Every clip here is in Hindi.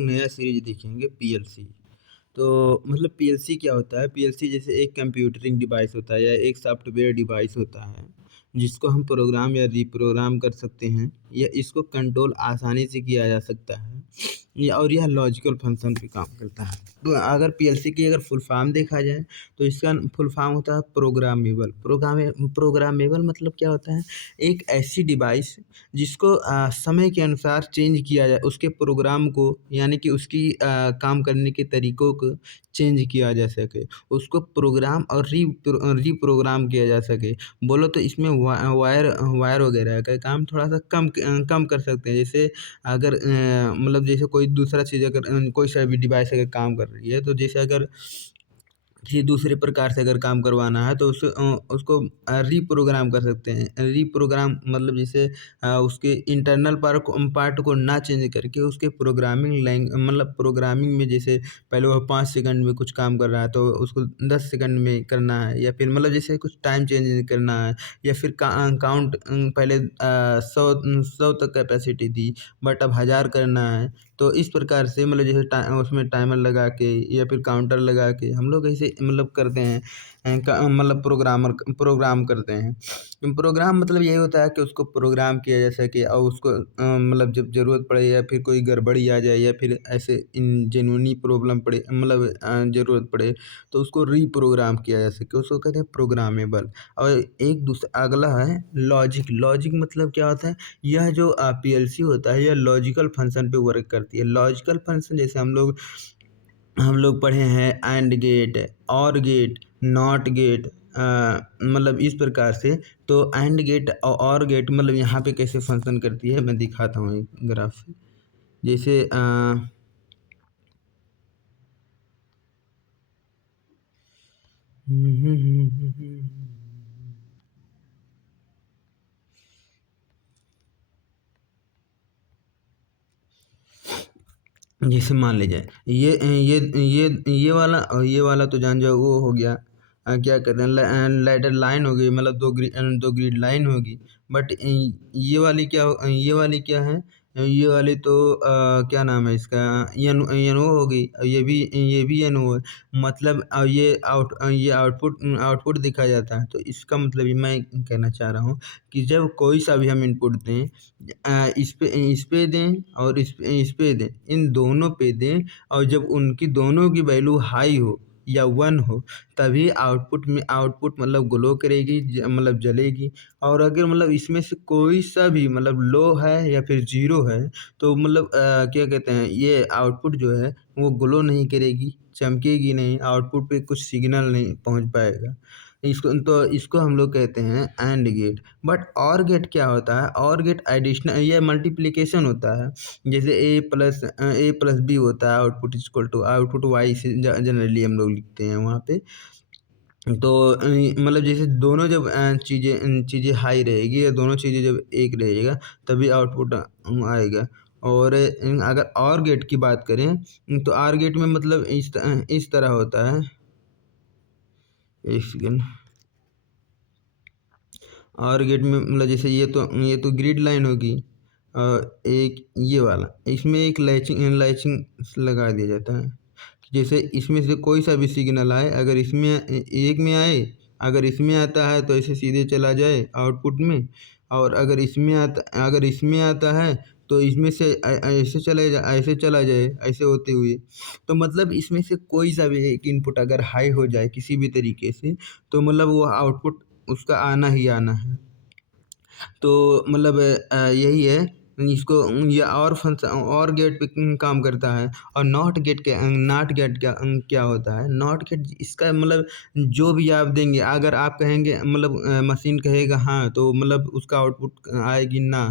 नया सीरीज देखेंगे पीएलसी। तो मतलब पीएलसी क्या होता है? पीएलसी जैसे एक कंप्यूटरिंग डिवाइस होता है या एक सॉफ्टवेयर डिवाइस होता है, जिसको हम प्रोग्राम या रीप्रोग्राम कर सकते हैं या इसको कंट्रोल आसानी से किया जा सकता है और यह लॉजिकल फंक्शन पे काम करता है। तो अगर पीएलसी की अगर फुल फॉर्म देखा जाए तो इसका फुल फॉर्म होता है प्रोग्रामेबल। प्रोग्रामेबल मतलब क्या होता है? एक ऐसी डिवाइस जिसको समय के अनुसार चेंज किया जाए, उसके प्रोग्राम को यानी कि उसकी काम करने के तरीकों को चेंज किया जा सके, उसको प्रोग्राम और रीप्रोग्राम किया जा सके। बोलो तो इसमें वायर वायर वगैरह का काम थोड़ा-सा कम कर सकते हैं। जैसे अगर मतलब जैसे कोई दूसरा चीज़ अगर कोई सा भी डिवाइस अगर काम कर रही है, तो जैसे अगर किसी दूसरे प्रकार से अगर काम करवाना है तो उसको रीप्रोग्राम कर सकते हैं। रीप्रोग्राम मतलब जैसे उसके इंटरनल पार्ट को ना चेंज करके उसके मतलब प्रोग्रामिंग में जैसे पहले वो 5 सेकंड में कुछ काम कर रहा है तो उसको 10 सेकंड में करना है, या फिर मतलब जैसे कुछ टाइम चेंज करना है, या फिर काउंट पहले 100 तक कैपेसिटी थी बट अब 1000 करना है। तो इस प्रकार से मतलब जैसे उसमें टाइमर लगा के या फिर काउंटर लगा के हम लोग ऐसे मतलब करते हैं। मतलब प्रोग्राम करते हैं। प्रोग्राम मतलब यही होता है कि उसको प्रोग्राम किया जा सके और उसको मतलब जब ज़रूरत पड़े या फिर कोई गड़बड़ी आ जाए या फिर ऐसे जेन्युइनली प्रॉब्लम पड़े मतलब ज़रूरत पड़े तो उसको रीप्रोग्राम किया जा सके, उसको कहते हैं प्रोग्रामेबल। और एक दूसरा अगला है लॉजिक। लॉजिक मतलब क्या होता है? यह जो पीएलसी होता है यह लॉजिकल फंक्शन पे वर्क करती है। लॉजिकल फंक्शन जैसे हम लोग पढ़े हैं एंड गेट, और गेट, नॉट गेट, मतलब इस प्रकार से। तो एंड गेट और गेट मतलब यहाँ पे कैसे फंक्शन करती है मैं दिखाता हूँ एक ग्राफ से। जैसे जैसे मान लीजिए ये वाला तो जान जाओ वो हो गया। क्या कहते हैं लैडर लाइन हो गई, मतलब दो ग्रिड लाइन होगी। बट ये वाली क्या है? ये वाली तो क्या नाम है इसका? एनओ हो गई। ये भी एनओ है। मतलब ये आउटपुट दिखा जाता है। तो इसका मतलब ये मैं कहना चाह रहा हूँ कि जब कोई सा भी हम इनपुट दें, इस पे दें और इस पे दें, इन दोनों पे दें, और जब उनकी दोनों की वैल्यू हाई हो या 1 हो तभी आउटपुट मतलब ग्लो करेगी, मतलब जलेगी। और अगर मतलब इसमें से कोई सा भी मतलब लो है या फिर ज़ीरो है तो मतलब क्या कहते हैं ये आउटपुट जो है वो ग्लो नहीं करेगी, चमकेगी नहीं, आउटपुट पे कुछ सिग्नल नहीं पहुंच पाएगा। इसको हम लोग कहते हैं एंड गेट। बट और गेट क्या होता है? और गेट एडिशनल या मल्टीप्लिकेशन होता है। जैसे ए प्लस बी होता है, output equal to output Y से जनरली हम लोग लिखते हैं वहाँ पे। तो मतलब जैसे दोनों जब चीज़ें हाई रहेगी या दोनों चीज़ें जब एक रहेगा तभी आउटपुट आएगा। और अगर और गेट की बात करें तो आर गेट में मतलब इस तरह होता है। एक सेकेंड। और गेट में मतलब जैसे ये तो ग्रिड लाइन होगी, और एक ये वाला इसमें एक लैचिंग लैचिंग लगा दिया जाता है। जैसे इसमें से कोई सा भी सिग्नल आए, अगर इसमें एक में आए, अगर इसमें आता है तो ऐसे सीधे चला जाए आउटपुट में, और अगर इसमें आता है तो इसमें से ऐसे चला जाए ऐसे होते हुए। तो मतलब इसमें से कोई सा भी एक इनपुट अगर हाई हो जाए किसी भी तरीके से तो मतलब वो आउटपुट उसका आना ही आना है। तो मतलब यही है। इसको ये और फंक्शन और गेट पे काम करता है। और नॉट गेट क्या होता है? नॉट गेट इसका मतलब जो भी आप देंगे, अगर आप कहेंगे मतलब मशीन कहेगा हाँ तो मतलब उसका आउटपुट आएगी ना।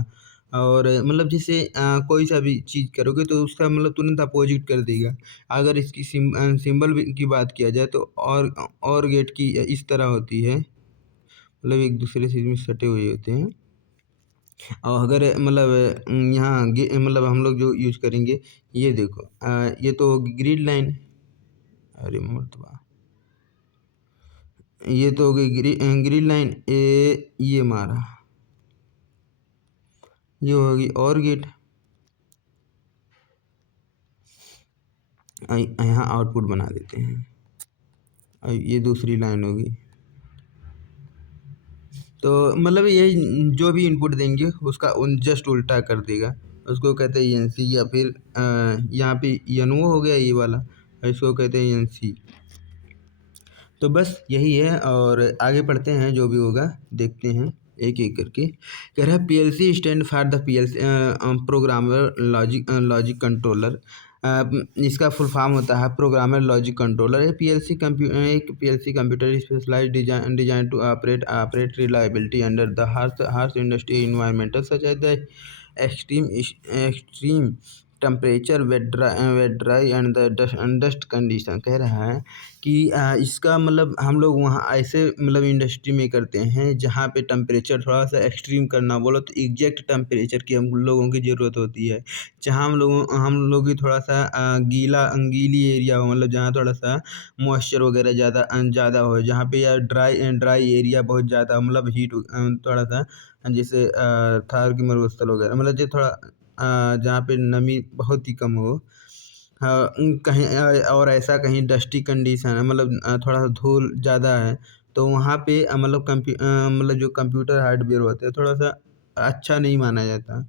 और मतलब जैसे कोई सा भी चीज़ करोगे तो उसका मतलब तुरंत अपोजिट कर देगा। अगर इसकी सिंबल की बात किया जाए तो और गेट की इस तरह होती है, मतलब एक दूसरे से इसमें सटे हुए होते हैं। और अगर मतलब यहाँ मतलब हम लोग जो यूज करेंगे, ये देखो ये तो ग्रिड लाइन। अरे मर्तबा, ये तो हो गई ग्रिड लाइन। ये मारा, ये होगी और गेट। यहाँ आउटपुट बना देते हैं। ये दूसरी लाइन होगी। तो मतलब यही जो भी इनपुट देंगे उसका जस्ट उल्टा कर देगा, उसको कहते हैं एनसी। या फिर यहाँ पे एनओ हो गया ये वाला, इसको कहते हैं एनसी। तो बस यही है, और आगे पढ़ते हैं, जो भी होगा देखते हैं एक एक करके। कह रहा है PLC stand for the PLC programmer logic controller. इसका फुल फॉर्म होता है प्रोग्रामर लॉजिक कंट्रोलर। एक PLC computer specialized design to operate reliability under the harsh industry environmental such as the extreme temperature, wet dry and the dust condition. कह रहा है कि इसका मतलब हम लोग वहाँ ऐसे मतलब इंडस्ट्री में करते हैं जहाँ पे टेम्परेचर थोड़ा सा एक्सट्रीम करना बोलो तो एग्जैक्ट टेम्परेचर की हम लोगों की ज़रूरत होती है। जहाँ हम लोग की थोड़ा सा गीली एरिया हो, मतलब जहाँ थोड़ा सा मॉइस्चर वगैरह ज़्यादा हो, जहाँ पे यार ड्राई एरिया बहुत ज़्यादा, मतलब हीट थोड़ा सा, जैसे थार की मरुस्थल वगैरह, मतलब जो थोड़ा जहाँ पे नमी बहुत ही कम हो। हाँ, कहीं और ऐसा कहीं डस्टी कंडीशन है, मतलब थोड़ा सा धूल ज़्यादा है, तो वहाँ पे मतलब जो कंप्यूटर हार्डवेयर होते हैं थोड़ा सा अच्छा नहीं माना जाता।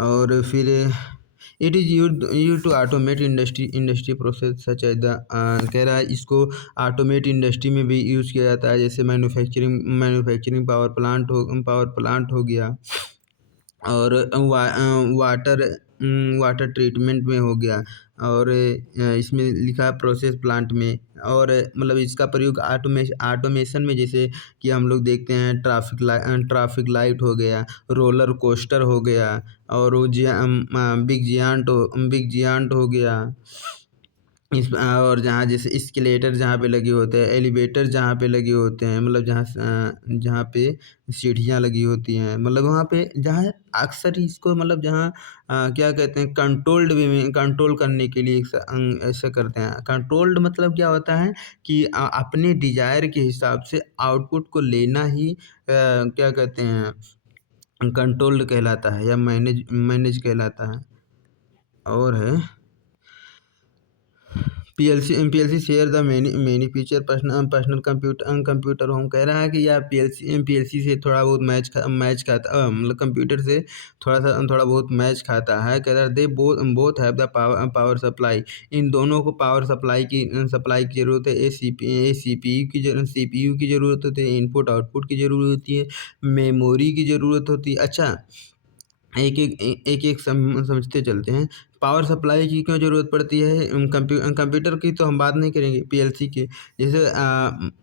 और फिर it is use to automate industry process such as the. कह रहा है इसको ऑटोमेट इंडस्ट्री में भी यूज़ किया जाता है, जैसे मैन्युफैक्चरिंग पावर प्लांट हो गया, और वाटर वाटर ट्रीटमेंट में हो गया, और इसमें लिखा है प्रोसेस प्लांट में। और मतलब इसका प्रयोग ऑटोमेशन में, जैसे कि हम लोग देखते हैं ट्रैफिक लाइट हो गया, रोलर कोस्टर हो गया, और वो बिग जियांट हो गया। और जहाँ जैसे एस्केलेटर जहाँ पे लगे होते हैं, एलिवेटर जहाँ पे लगे होते हैं, मतलब जहाँ पे सीढ़ियाँ लगी होती हैं, मतलब वहाँ पे जहाँ अक्सर इसको मतलब जहाँ क्या कहते हैं, कंट्रोल्ड वे में कंट्रोल करने के लिए ऐसा करते हैं। कंट्रोल्ड मतलब क्या होता है कि अपने डिजायर के हिसाब से आउटपुट को लेना ही क्या कहते हैं, कंट्रोल्ड कहलाता है, या मैनेज कहलाता है। और है PLC share the many feature personal computer home. कह रहा है कि यार पीएलसी से थोड़ा बहुत मैच खाता, मतलब कंप्यूटर से थोड़ा बहुत मैच खाता है। कह रहा है they both have the power supply. इन दोनों को पावर सप्लाई की ज़रूरत है। सीपीयू की ज़रूरत होती है, इनपुट आउटपुट की ज़रूरत होती है, मेमोरी की ज़रूरत होती है। अच्छा, एक समझते चलते हैं। पावर सप्लाई की क्यों ज़रूरत पड़ती है? कंप्यूटर की तो हम बात नहीं करेंगे, पीएलसी की। जैसे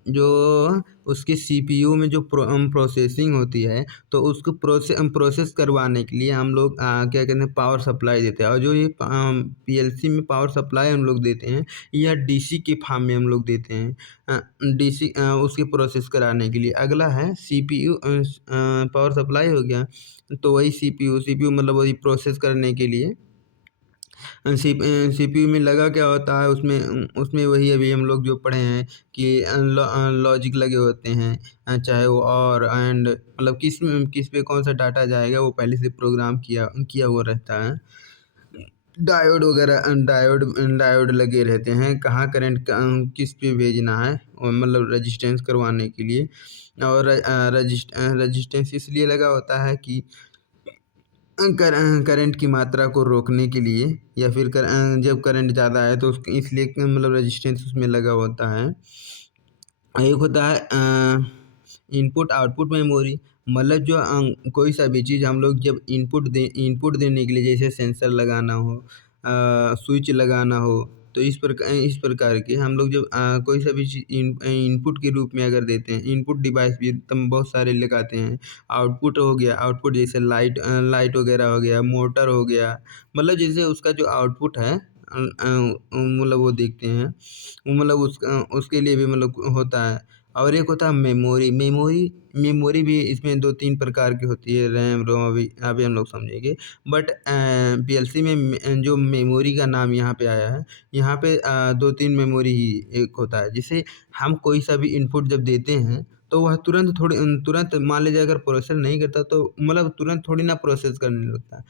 जो उसके सीपीयू में जो प्रोसेसिंग होती है, तो उसको प्रोसेस करवाने के लिए हम लोग क्या कहते हैं, पावर सप्लाई देते हैं। और जो ये पीएलसी में पावर सप्लाई हम लोग देते हैं, यह डीसी के फॉर्म में हम लोग देते हैं, डीसी उसके प्रोसेस कराने के लिए। अगला है सीपीयू, पावर सप्लाई हो गया, तो वही सीपीयू मतलब वही प्रोसेस करने के लिए। सीपीयू में लगा क्या होता है, उसमें उसमें वही अभी हम लोग जो पढ़े हैं कि लॉजिक लगे होते हैं, चाहे वो और एंड, मतलब किस पे कौन सा डाटा जाएगा वो पहले से प्रोग्राम किया हुआ रहता है। डायोड वगैरह, डायोड लगे रहते हैं, कहाँ करंट किस पे भेजना है, और मतलब रजिस्टेंस करवाने के लिए। और रजिस्टेंस इसलिए लगा होता है कि करंट की मात्रा को रोकने के लिए, या फिर जब करंट ज़्यादा है तो इसलिए मतलब रेजिस्टेंस उसमें लगा होता है। एक होता है इनपुट आउटपुट मेमोरी, मतलब जो कोई सा भी चीज़ हम लोग जब इनपुट देने के लिए, जैसे सेंसर लगाना हो, स्विच लगाना हो, तो इस प्रकार के हम लोग जब कोई सा भी चीज़ इनपुट के रूप में अगर देते हैं, इनपुट डिवाइस भी तम बहुत सारे लगाते हैं। आउटपुट हो गया, आउटपुट जैसे लाइट वगैरह हो गया, मोटर हो गया, मतलब जैसे उसका जो आउटपुट है मतलब वो देखते हैं, मतलब उसके लिए भी मतलब होता है। और एक होता है मेमोरी भी इसमें 2-3 प्रकार की होती है, रैम रोम, अभी हम लोग समझेंगे। बट पीएलसी में जो मेमोरी का नाम यहाँ पे आया है, यहाँ पे 2-3 मेमोरी ही एक होता है। जैसे हम कोई सा भी इनपुट जब देते हैं, तो वह तुरंत मान लीजिए अगर प्रोसेस नहीं करता तो मतलब तुरंत थोड़ी ना प्रोसेस करने लगता है।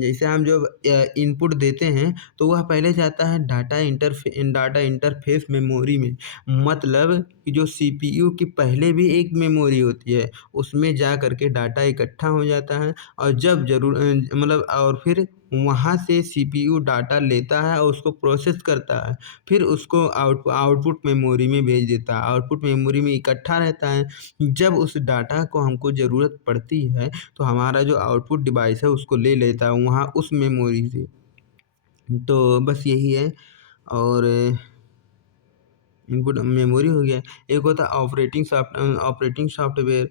जैसे हम जब इनपुट देते हैं तो वह पहले जाता है डाटा इंटरफ़ेस मेमोरी में। मतलब कि जो सीपीयू की पहले भी एक मेमोरी होती है, उसमें जा कर के डाटा इकट्ठा हो जाता है और जब मतलब और फिर वहाँ से सीपीयू डाटा लेता है और उसको प्रोसेस करता है। फिर उसको आउटपुट मेमोरी में भेज देता है। आउटपुट मेमोरी में इकट्ठा रहता है। जब उस डाटा को हमको ज़रूरत पड़ती है, तो हमारा जो आउटपुट डिवाइस है उसको ले लेता है वहाँ उस मेमोरी से। तो बस यही है। और इनपुट मेमोरी हो गया। एक होता है ऑपरेटिंग सॉफ्टवेयर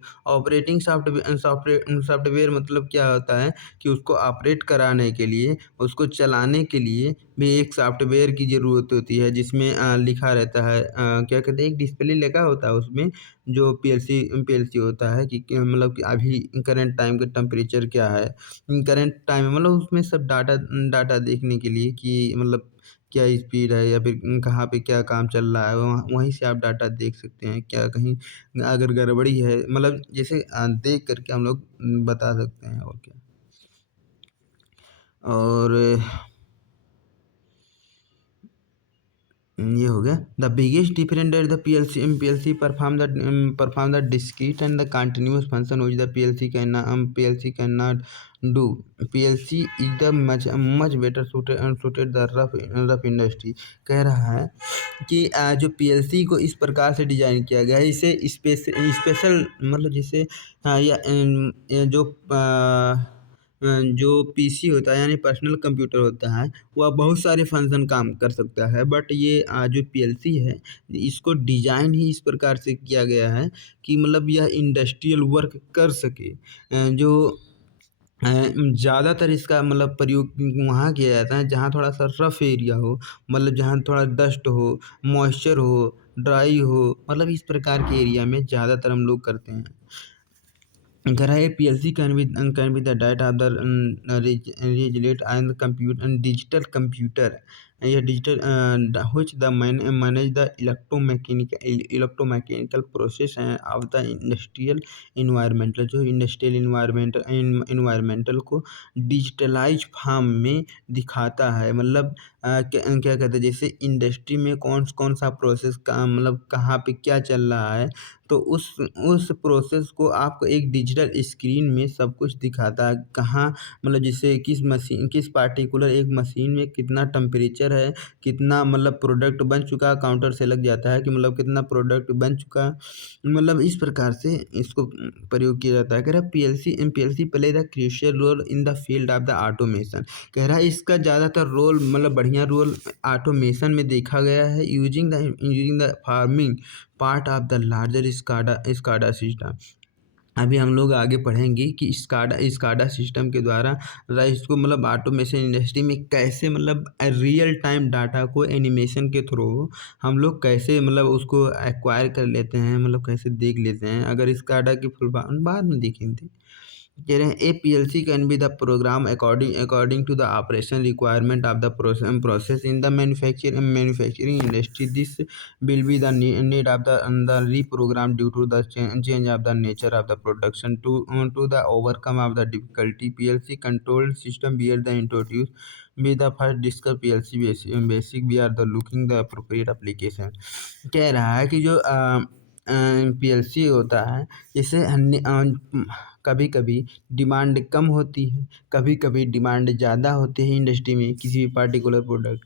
मतलब क्या होता है कि उसको ऑपरेट कराने के लिए, उसको चलाने के लिए भी एक सॉफ्टवेयर की ज़रूरत होती है जिसमें लिखा रहता है क्या कहते हैं एक डिस्प्ले लगा होता है उसमें जो पीएलसी होता है कि मतलब कि अभी करंट टाइम का टेम्परेचर क्या है। करंट टाइम मतलब उसमें सब डाटा डाटा देखने के लिए कि मतलब क्या स्पीड है या फिर कहाँ पे क्या काम चल रहा है, वहीं से आप डाटा देख सकते हैं। क्या कहीं अगर गड़बड़ी है मतलब जैसे देख कर के हम लोग बता सकते हैं और क्या। और ये हो गया। The biggest different that the PLC perform the discrete and the continuous function which the PLC can not do. PLC is the much better suited the rough industry. कह रहा है कि जो पीएलसी को इस प्रकार से डिज़ाइन किया गया है इसे स्पेशल मतलब जैसे या जो जो पीसी होता है यानी पर्सनल कंप्यूटर होता है वह बहुत सारे फंक्शन काम कर सकता है। बट ये जो पीएलसी है इसको डिज़ाइन ही इस प्रकार से किया गया है कि मतलब यह इंडस्ट्रियल वर्क कर सके। जो ज़्यादातर इसका मतलब प्रयोग वहाँ किया जाता है जहाँ थोड़ा-सा रफ़ एरिया हो, मतलब जहाँ थोड़ा डस्ट हो, मॉइस्चर हो, ड्राई हो, मतलब इस प्रकार के एरिया में ज़्यादातर हम लोग करते हैं। कह रहा है PLC can be the data of the relate and computer and digital computer. यह digital which the manage the electromechanical process of the industrial environmental. जो इंडस्ट्रियल इन्वायरमेंटल को डिजिटलाइज फॉर्म में दिखाता है। मतलब क्या कहते हैं जैसे इंडस्ट्री में कौन सा प्रोसेस का मतलब कहाँ पे क्या चल रहा है, तो उस प्रोसेस को आपको एक डिजिटल स्क्रीन में सब कुछ दिखाता है। कहाँ मतलब जैसे किस पार्टिकुलर एक मशीन में कितना टेम्परेचर है, कितना मतलब प्रोडक्ट बन चुका है, काउंटर से लग जाता है कि मतलब कितना प्रोडक्ट बन चुका है। मतलब इस प्रकार से इसको प्रयोग किया जाता है। कह रहा है PLC play the crucial role in the field of the automation. कह रहा है इसका ज़्यादातर रोल मतलब बढ़िया रोल ऑटोमेशन में देखा गया है using the farming part of the larger SCADA system. अभी हम लोग आगे पढ़ेंगे कि स्काडा सिस्टम के द्वारा राइस को मतलब ऑटोमेशन इंडस्ट्री में कैसे मतलब रियल टाइम डाटा को एनिमेशन के थ्रू हम लोग कैसे मतलब उसको एक्वायर कर लेते हैं, मतलब कैसे देख लेते हैं। अगर स्काडा की फुल फॉर्म बाद में देखेंगे। कह रहे हैं a PLC can be the program according to the operation requirement of the process in the manufacturing industry. This will be the need of the reprogram due to the change of the nature of the production to the overcome of the difficulty PLC control system we are the introduced with the first discuss PLC basic we are the looking the appropriate application। कह रहा है कि जो पीएलसी होता है जैसे कभी कभी डिमांड कम होती है, कभी कभी डिमांड ज़्यादा होती है इंडस्ट्री में किसी भी पार्टिकुलर प्रोडक्ट।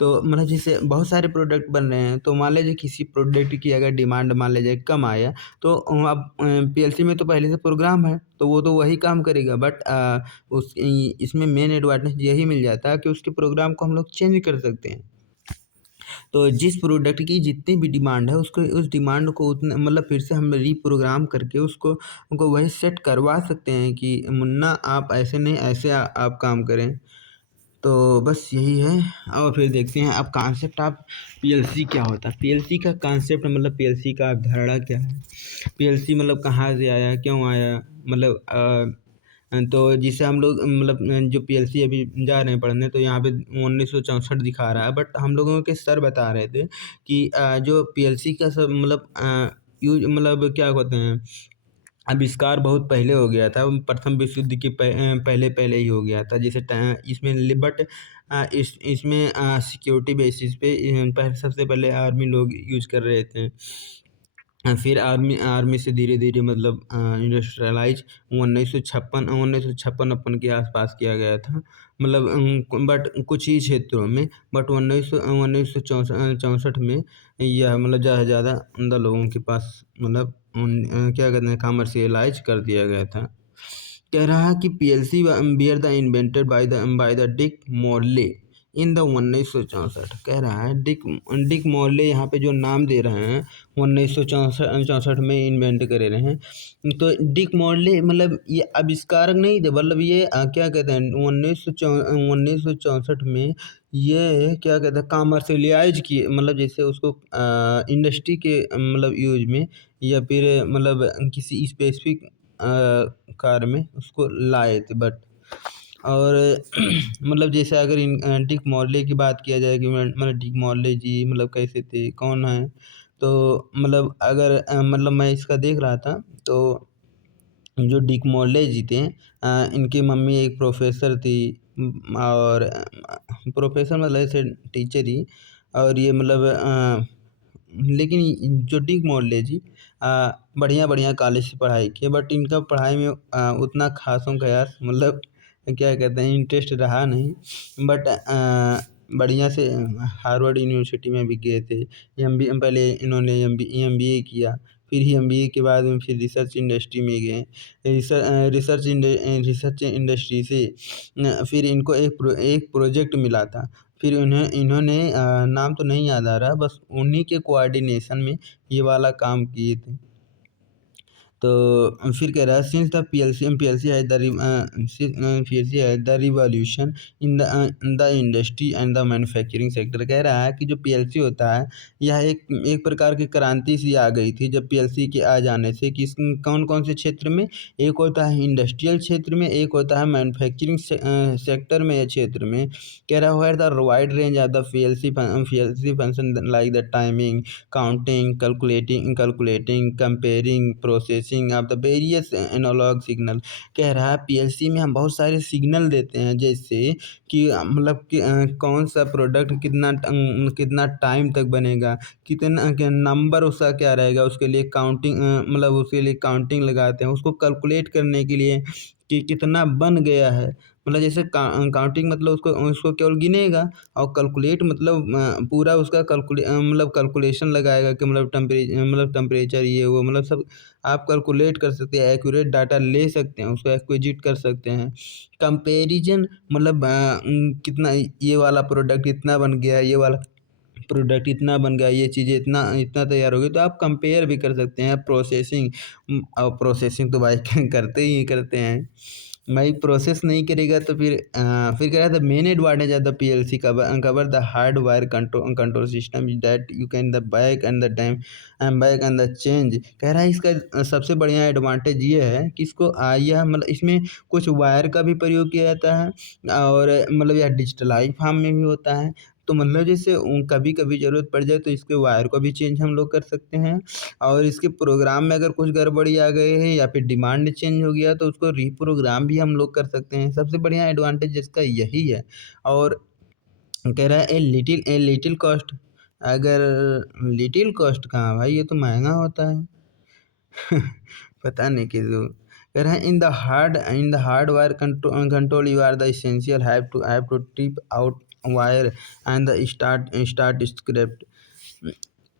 तो मतलब जैसे बहुत सारे प्रोडक्ट बन रहे हैं तो मान लीजिए किसी प्रोडक्ट की अगर डिमांड मान लीजिए कम आया तो अब पीएलसी में तो पहले से प्रोग्राम है तो वो तो वही काम करेगा। बट इसमें मेन एडवांटेज यही मिल जाता है कि उसके प्रोग्राम को हम लोग चेंज कर सकते हैं। तो जिस प्रोडक्ट की जितनी भी डिमांड है उसको उस डिमांड को उतना मतलब फिर से हम रीप्रोग्राम करके उसको उनको वही सेट करवा सकते हैं कि मुन्ना आप ऐसे नहीं ऐसे आप काम करें। तो बस यही है। और फिर देखते हैं अब कॉन्सेप्ट ऑफ पीएलसी क्या होता है। पीएलसी का कॉन्सेप्ट मतलब पीएलसी का अवधारणा क्या है, पीएलसी मतलब कहाँ से आया, क्यों आया, मतलब तो जिसे हम लोग मतलब जो पीएलसी अभी जा रहे हैं पढ़ने तो यहाँ पे 1964 दिखा रहा है। बट हम लोगों के सर बता रहे थे कि जो पीएलसी का सब मतलब मतलब क्या कहते हैं, आविष्कार बहुत पहले हो गया था, प्रथम विश्व युद्ध के पहले पहले ही हो गया था। जैसे इसमें बट इसमें सिक्योरिटी बेसिस पे सबसे पहले आर्मी लोग यूज कर रहे थे। फिर आर्मी आर्मी से धीरे धीरे मतलब इंडस्ट्रियलाइज 1956 अपन के आसपास किया गया था। मतलब बट कुछ ही क्षेत्रों में, बट 1964 में यह मतलब ज़्यादा ज़्यादा लोगों के पास मतलब क्या कहते हैं, कमर्शियलाइज कर दिया गया था। कह रहा है कि PLC bear the invented by the Dick Morley in the 1964। कह रहा है डिक मॉर्ले यहाँ पे जो नाम दे रहे हैं 1964 में इन्वेंट करे रहे हैं। तो डिक मॉर्ले मतलब ये आविष्कारक नहीं थे, मतलब ये क्या कहते हैं 1964 में ये क्या कहते हैं कमर्शियलाइज किए, मतलब जैसे उसको इंडस्ट्री के मतलब यूज में या फिर मतलब किसी स्पेसिफिक कार में उसको लाए थे। बट और मतलब जैसे अगर डिक मॉर्ले की बात किया जाए कि मतलब डिक मॉर्ले जी मतलब कैसे थे, कौन है, तो मतलब अगर मतलब मैं इसका देख रहा था तो जो डिक मॉर्ले जी थे इनकी मम्मी एक प्रोफेसर थी। और प्रोफेसर मतलब ऐसे टीचर ही। और ये मतलब लेकिन जो डिक मॉर्ले जी बढ़िया बढ़िया कॉलेज से पढ़ाई किए, बट इनका पढ़ाई में उतना खासों खास मतलब क्या कहते हैं इंटरेस्ट रहा नहीं। बट बढ़िया से हार्वर्ड यूनिवर्सिटी में भी गए थे। पहले इन्होंने एमबीए किया, फिर ही एमबीए के बाद में फिर रिसर्च इंडस्ट्री में गए। रिसर्च इंडस्ट्री से फिर इनको एक प्रोजेक्ट मिला था। फिर इन्होंने नाम तो नहीं याद आ रहा, बस उन्हीं के कोऑर्डिनेशन में ये वाला काम किए थे। तो फिर कह रहा है since the PLC has the revolution in the industry and the manufacturing sector. कह रहा है कि जो पीएलसी होता है यह एक प्रकार की क्रांति सी आ गई थी जब पीएलसी के आ जाने से। किस कौन कौन से क्षेत्र में, एक होता है इंडस्ट्रियल क्षेत्र में, एक होता है मैन्युफैक्चरिंग सेक्टर में या क्षेत्र में। कह रहा है where the wide range of the PLC function like the timing, counting, calculating, comparing, processing of the various analog signal. कह रहा है पीएलसी में हम बहुत सारे सिग्नल देते हैं, जैसे कि मतलब कि कौन सा प्रोडक्ट कितना टाइम तक बनेगा, कितना नंबर उसका क्या रहेगा, उसके लिए काउंटिंग मतलब उसके लिए काउंटिंग लगाते हैं, उसको कैलकुलेट करने के लिए कि कितना बन गया है। मतलब जैसे काउंटिंग मतलब उसको उसको केवल गिनेगा, और कैलकुलेट मतलब पूरा उसका मतलब कैलकुलेशन लगाएगा कि मतलब टेम्परेचर ये वो मतलब सब आप कैलकुलेट कर सकते हैं, एक्यूरेट डाटा ले सकते हैं, उसको एक्विजिट कर सकते हैं। कंपैरिजन मतलब कितना ये वाला प्रोडक्ट इतना बन गया, ये वाला प्रोडक्ट इतना बन गया, ये चीज़ें इतना इतना तैयार हो गई, तो आप कंपेयर भी कर सकते हैं। प्रोसेसिंग और प्रोसेसिंग तो भाई करते ही करते हैं। भाई प्रोसेस नहीं करेगा तो फिर कह रहा था main advantage of the PLC cover the hardwire control system that you can the back and the time and back and the change. कह रहा है इसका सबसे बढ़िया एडवांटेज ये है कि इसको यह मतलब इसमें कुछ वायर का भी प्रयोग किया जाता है, और मतलब यह डिजिटलाइज फॉर्म में भी होता है। तो मतलब जैसे कभी कभी ज़रूरत पड़ जाए तो इसके वायर को भी चेंज हम लोग कर सकते हैं। और इसके प्रोग्राम में अगर कुछ गड़बड़ी आ गई है या फिर डिमांड चेंज हो गया तो उसको रीप्रोग्राम भी हम लोग कर सकते हैं। सबसे बढ़िया एडवांटेज इसका यही है। और कह रहा है ए लिटिल कॉस्ट। अगर लिटिल कॉस्ट कहाँ भाई, ये तो महंगा होता है। पता नहीं क्यों। कह रहा है in the hardwire control you are the essential have to tip out wire and the start script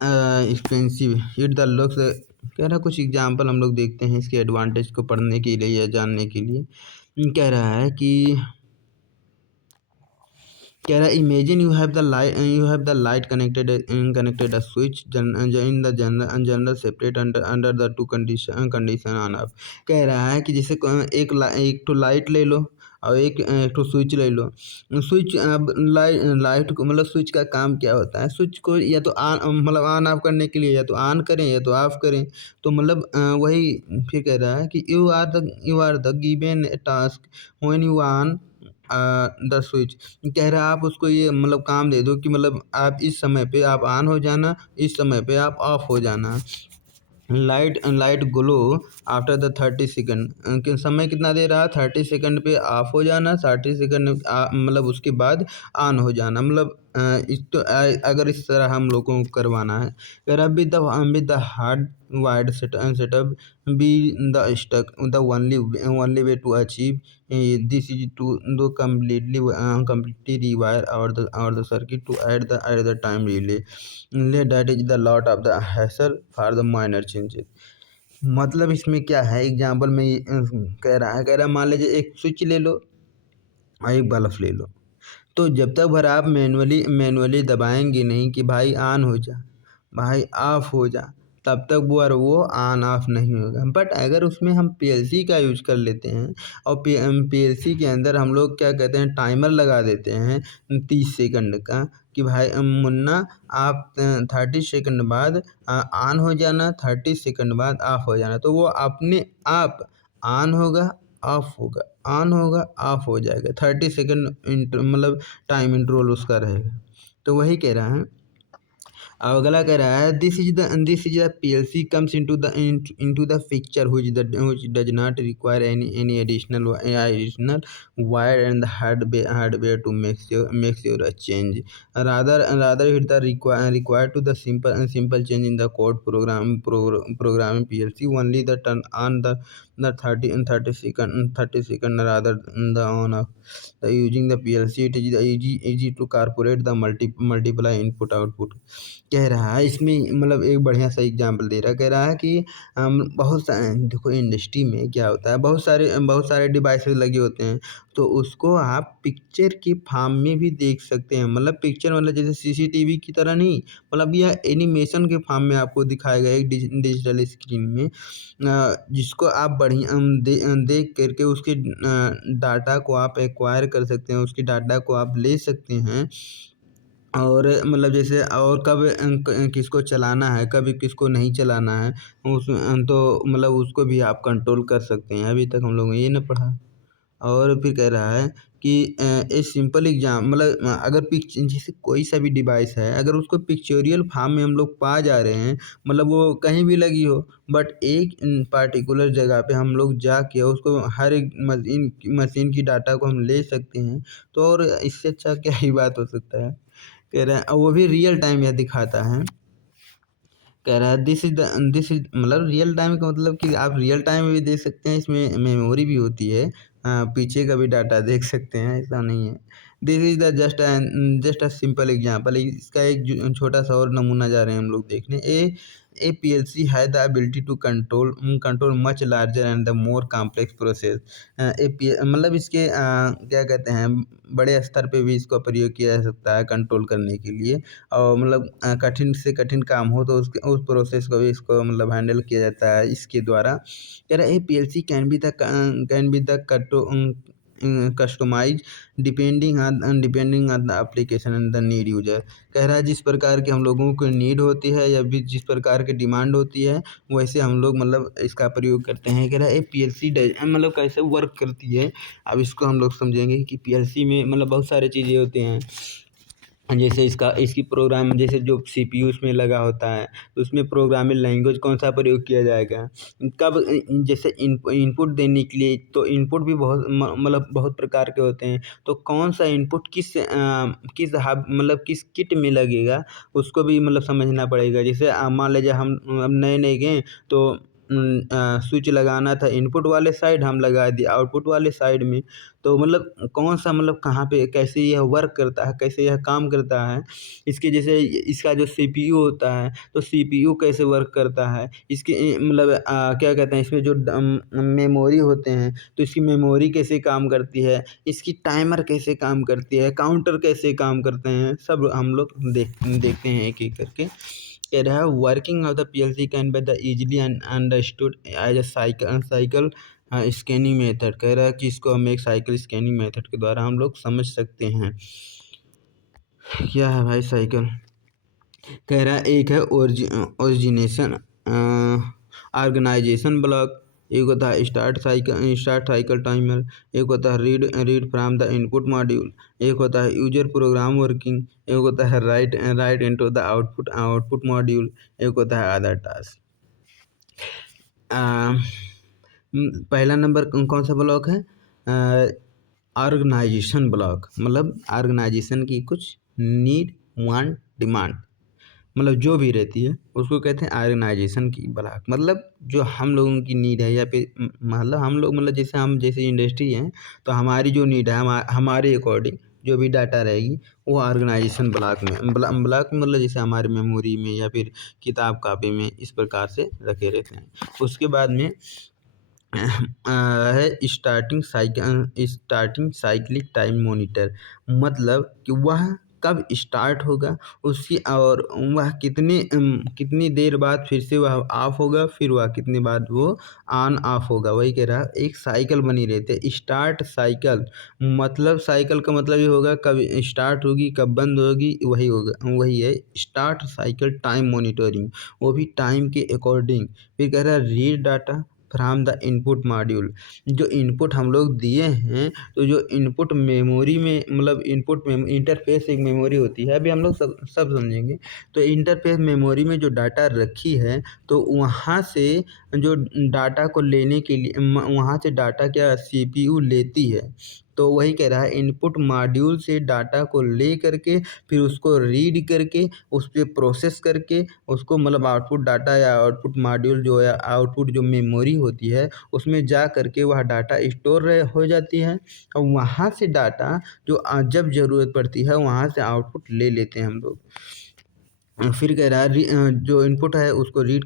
expensive it the looks. कह रहा है कुछ एग्जांपल हम लोग देखते हैं इसके एडवांटेज को पढ़ने के लिए या जानने के लिए। कह रहा है कि कह रहा है imagine you have the light connected a switch in the general separate under the two condition on off. कह रहा है कि जैसे एक तो लाइट ले लो और एक तो स्विच ले लो। स्विच अब लाइट को मतलब स्विच का काम क्या होता है, स्विच को या तो ऑन मतलब ऑन ऑफ करने के लिए या तो ऑन करें या तो ऑफ करें। तो मतलब वही फिर कह रहा है कि you are the given task when you on the switch. कह रहा है आप उसको ये मतलब काम दे दो कि मतलब आप इस समय पे आप ऑन हो जाना, इस समय पे आप ऑफ हो जाना। Light light glow after the 30 second, कि समय कितना दे रहा है, 30 सेकंड पे ऑफ हो जाना, 30 सेकंड मतलब उसके बाद ऑन हो जाना, मतलब अगर इस तरह हम लोगों को करवाना है। अगर अब with the hard wired setup be the stuck the only way to achieve this is to do completely rewire our the circuit to add the time relay that is the lot of the hassle for the minor changes। मतलब इसमें क्या है, एग्जाम्पल में कह रहा है मान लीजिए एक स्विच ले लो और एक बल्ब ले लो, तो जब तक भर आप मैनुअली दबाएंगे नहीं कि भाई ऑन हो जा, भाई ऑफ हो जा, तब तक वो ऑन ऑफ नहीं होगा। बट अगर उसमें हम पीएलसी का यूज कर लेते हैं और पीएलसी के अंदर हम लोग क्या कहते हैं, टाइमर लगा देते हैं 30 सेकंड का, कि भाई मुन्ना आप 30 सेकंड बाद ऑन हो जाना, 30 सेकंड बाद ऑफ हो जाना, तो वो अपने आप ऑन होगा, ऑफ होगा, ऑन होगा, ऑफ हो जाएगा। 30 सेकंड मतलब टाइम इंटरवल उसका रहेगा। तो वही कह रहा है। अब अगला कह रहा है this is the PLC comes into the picture which does not require any additional wire and hardware to make sure a change, rather it the required to the simple change in the code programming PLC only the turn on the 30 second rather than the on off using the PLC। it is easy to incorporate the multiply input output। कह रहा है इसमें मतलब एक बढ़िया सा एग्जांपल दे रहा है, कह रहा है कि बहुत सारे देखो इंडस्ट्री में क्या होता है, बहुत सारे डिवाइसेस लगे होते हैं, तो उसको आप पिक्चर के फॉर्म में भी देख सकते हैं। मतलब पिक्चर मतलब जैसे सीसीटीवी की तरह नहीं, मतलब यह एनिमेशन के फॉर्म में आपको दिखाएगा एक डिजिटल स्क्रीन में, जिसको आप बढ़िया देख करके उसके डाटा को आप एक्वायर कर सकते हैं, उसकी डाटा को आप ले सकते हैं। और मतलब जैसे और कब किसको चलाना है, कब किसको नहीं चलाना है, उस तो मतलब उसको भी आप कंट्रोल कर सकते हैं। अभी तक हम लोगों ने ये ना पढ़ा। और फिर कह रहा है कि ए सिंपल एग्जाम मतलब अगर जैसे कोई सा भी डिवाइस है, अगर उसको पिक्चोरियल फॉर्म में हम लोग पा जा रहे हैं, मतलब वो कहीं भी लगी हो, बट एक पार्टिकुलर जगह पे हम लोग जाके उसको हर एक मशीन की डाटा को हम ले सकते हैं, तो और इससे अच्छा क्या ही बात हो सकता है। कह रहा है और वो भी रियल टाइम यह दिखाता है। कह रहा है दिस इज मतलब रियल टाइम का मतलब कि आप रियल टाइम में भी देख सकते हैं, इसमें मेमोरी भी होती है, पीछे का भी डाटा देख सकते हैं, ऐसा नहीं है। This is the just a simple example. इसका एक छोटा सा और नमूना जा रहे हैं हम लोग देखने। ए पीएलसी है the ability to control much larger and the more complex process. मतलब इसके क्या कहते हैं, बड़े स्तर पे भी इसका प्रयोग किया जा सकता है कंट्रोल करने के लिए, और मतलब कठिन से कठिन काम हो तो उस प्रोसेस को भी इसको मतलब हैंडल किया जाता है इसके द्वारा। कह रहा है PLC can be the customise depending on the application and the need user. कह रहा है जिस प्रकार की हम लोगों को नीड होती है या भी जिस प्रकार की डिमांड होती है, वैसे हम लोग मतलब इसका प्रयोग करते हैं। कह रहा है पीएलसी मतलब कैसे वर्क करती है, अब इसको हम लोग समझेंगे कि पीएलसी में मतलब बहुत सारी चीज़ें होती हैं। जैसे इसकी प्रोग्राम जैसे जो सीपीयू उसमें लगा होता है, तो उसमें प्रोग्रामिंग लैंग्वेज कौन सा प्रयोग किया जाएगा, कब जैसे इनपुट देने के लिए, तो इनपुट भी मतलब बहुत प्रकार के होते हैं, तो कौन सा इनपुट मतलब किस किट में लगेगा, उसको भी मतलब समझना पड़ेगा। जैसे मान लीजिए हम अब नए नए गए, तो स्विच लगाना था इनपुट वाले साइड, हम लगा दिए आउटपुट वाले साइड में, तो मतलब कौन सा मतलब कहाँ पे कैसे यह वर्क करता है, कैसे यह काम करता है। इसके जैसे इसका जो सीपीयू होता है, तो सीपीयू कैसे वर्क करता है, इसके मतलब क्या कहते हैं, इसमें जो मेमोरी होते हैं, तो इसकी मेमोरी कैसे काम करती है, इसकी टाइमर कैसे काम करती है, काउंटर कैसे काम करते हैं, सब हम लोग देखते हैं एक एक करके। कह रहा है working of the PLC can be the easily understood as a cycle scanning method. कह रहा है कि इसको हम एक साइकिल स्कैनिंग मेथड के द्वारा हम लोग समझ सकते हैं। क्या है भाई साइकिल, कह रहा है एक है ओरिजिनेशन ऑर्गेनाइजेशन ब्लॉक, एक होता है स्टार्ट साइकिल टाइमर, एक होता है read from the input module, एक होता है यूजर प्रोग्राम वर्किंग, एक होता है right into the output module, एक होता है अदर टास्क। अ, पहला नंबर कौन सा ब्लॉक है? ऑर्गेनाइजेशन ब्लॉक, मतलब ऑर्गेनाइजेशन की कुछ नीड, वांट, डिमांड, मतलब जो भी रहती है उसको कहते हैं ऑर्गेनाइजेशन की ब्लॉक। मतलब जो हम लोगों की नीड है, या फिर मतलब हम लोग, मतलब जैसे हम जैसे इंडस्ट्री हैं, तो हमारी जो नीड है हमारे अकॉर्डिंग जो भी डाटा रहेगी वो ऑर्गेनाइजेशन ब्लॉक में, ब्लॉक मतलब जैसे हमारे मेमोरी में या फिर किताब कापी में इस प्रकार से रखे रहते हैं। उसके बाद में है स्टार्टिंग साइक्लिक टाइम मॉनिटर, मतलब कि वह कब स्टार्ट होगा उसकी, और वह कितनी देर बाद फिर से वह ऑफ होगा, फिर वह कितने बाद वो ऑन ऑफ होगा। वही कह रहा, एक साइकिल बनी रहती है, स्टार्ट साइकिल, मतलब साइकिल का मतलब ये होगा कब स्टार्ट होगी कब बंद होगी, वही होगा, वही है स्टार्ट साइकिल टाइम मॉनिटरिंग, वो भी टाइम के अकॉर्डिंग। फिर कह रहा है read data from the input module, जो इनपुट हम लोग दिए हैं, तो जो इनपुट मेमोरी में, मतलब इनपुट में इंटरफेस एक मेमोरी होती है, अभी हम लोग सब समझेंगे। तो इंटरफेस मेमोरी में जो डाटा रखी है, तो वहाँ से जो डाटा को लेने के लिए वहाँ से डाटा क्या सीपीयू लेती है। तो वही कह रहा है इनपुट मॉड्यूल से डाटा को ले करके फिर उसको रीड करके उस पे प्रोसेस करके उसको, मतलब आउटपुट डाटा या आउटपुट मॉड्यूल जो है, आउटपुट जो मेमोरी होती है उसमें जा करके वह डाटा स्टोर हो जाती है, और वहाँ से डाटा जो जब ज़रूरत पड़ती है वहाँ से आउटपुट ले लेते हैं हम लोग। फिर कह रहा है जो इनपुट है उसको रीड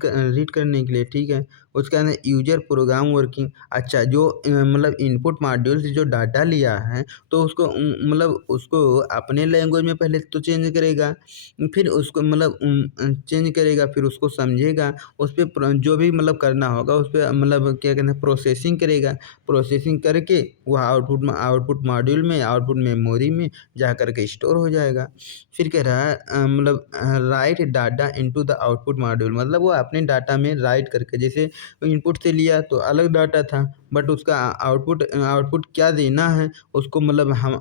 करने के लिए, ठीक है। उसके अंदर यूजर प्रोग्राम वर्किंग, अच्छा जो मतलब इनपुट मॉड्यूल से जो डाटा लिया है, तो उसको मतलब उसको अपने लैंग्वेज में पहले तो चेंज करेगा, फिर उसको मतलब चेंज करेगा, फिर उसको समझेगा, उस पर जो भी मतलब करना होगा उस पर, मतलब क्या कहते हैं, प्रोसेसिंग करेगा। प्रोसेसिंग करके वह आउटपुट मॉड्यूल में, आउटपुट मेमोरी में जा करके स्टोर हो जाएगा। फिर कह रहा है मतलब right data into the output module, मतलब वो अपने डाटा में राइट करके, जैसे इनपुट से लिया तो अलग डाटा था, बट उसका आउटपुट आउटपुट क्या देना है उसको, मतलब हम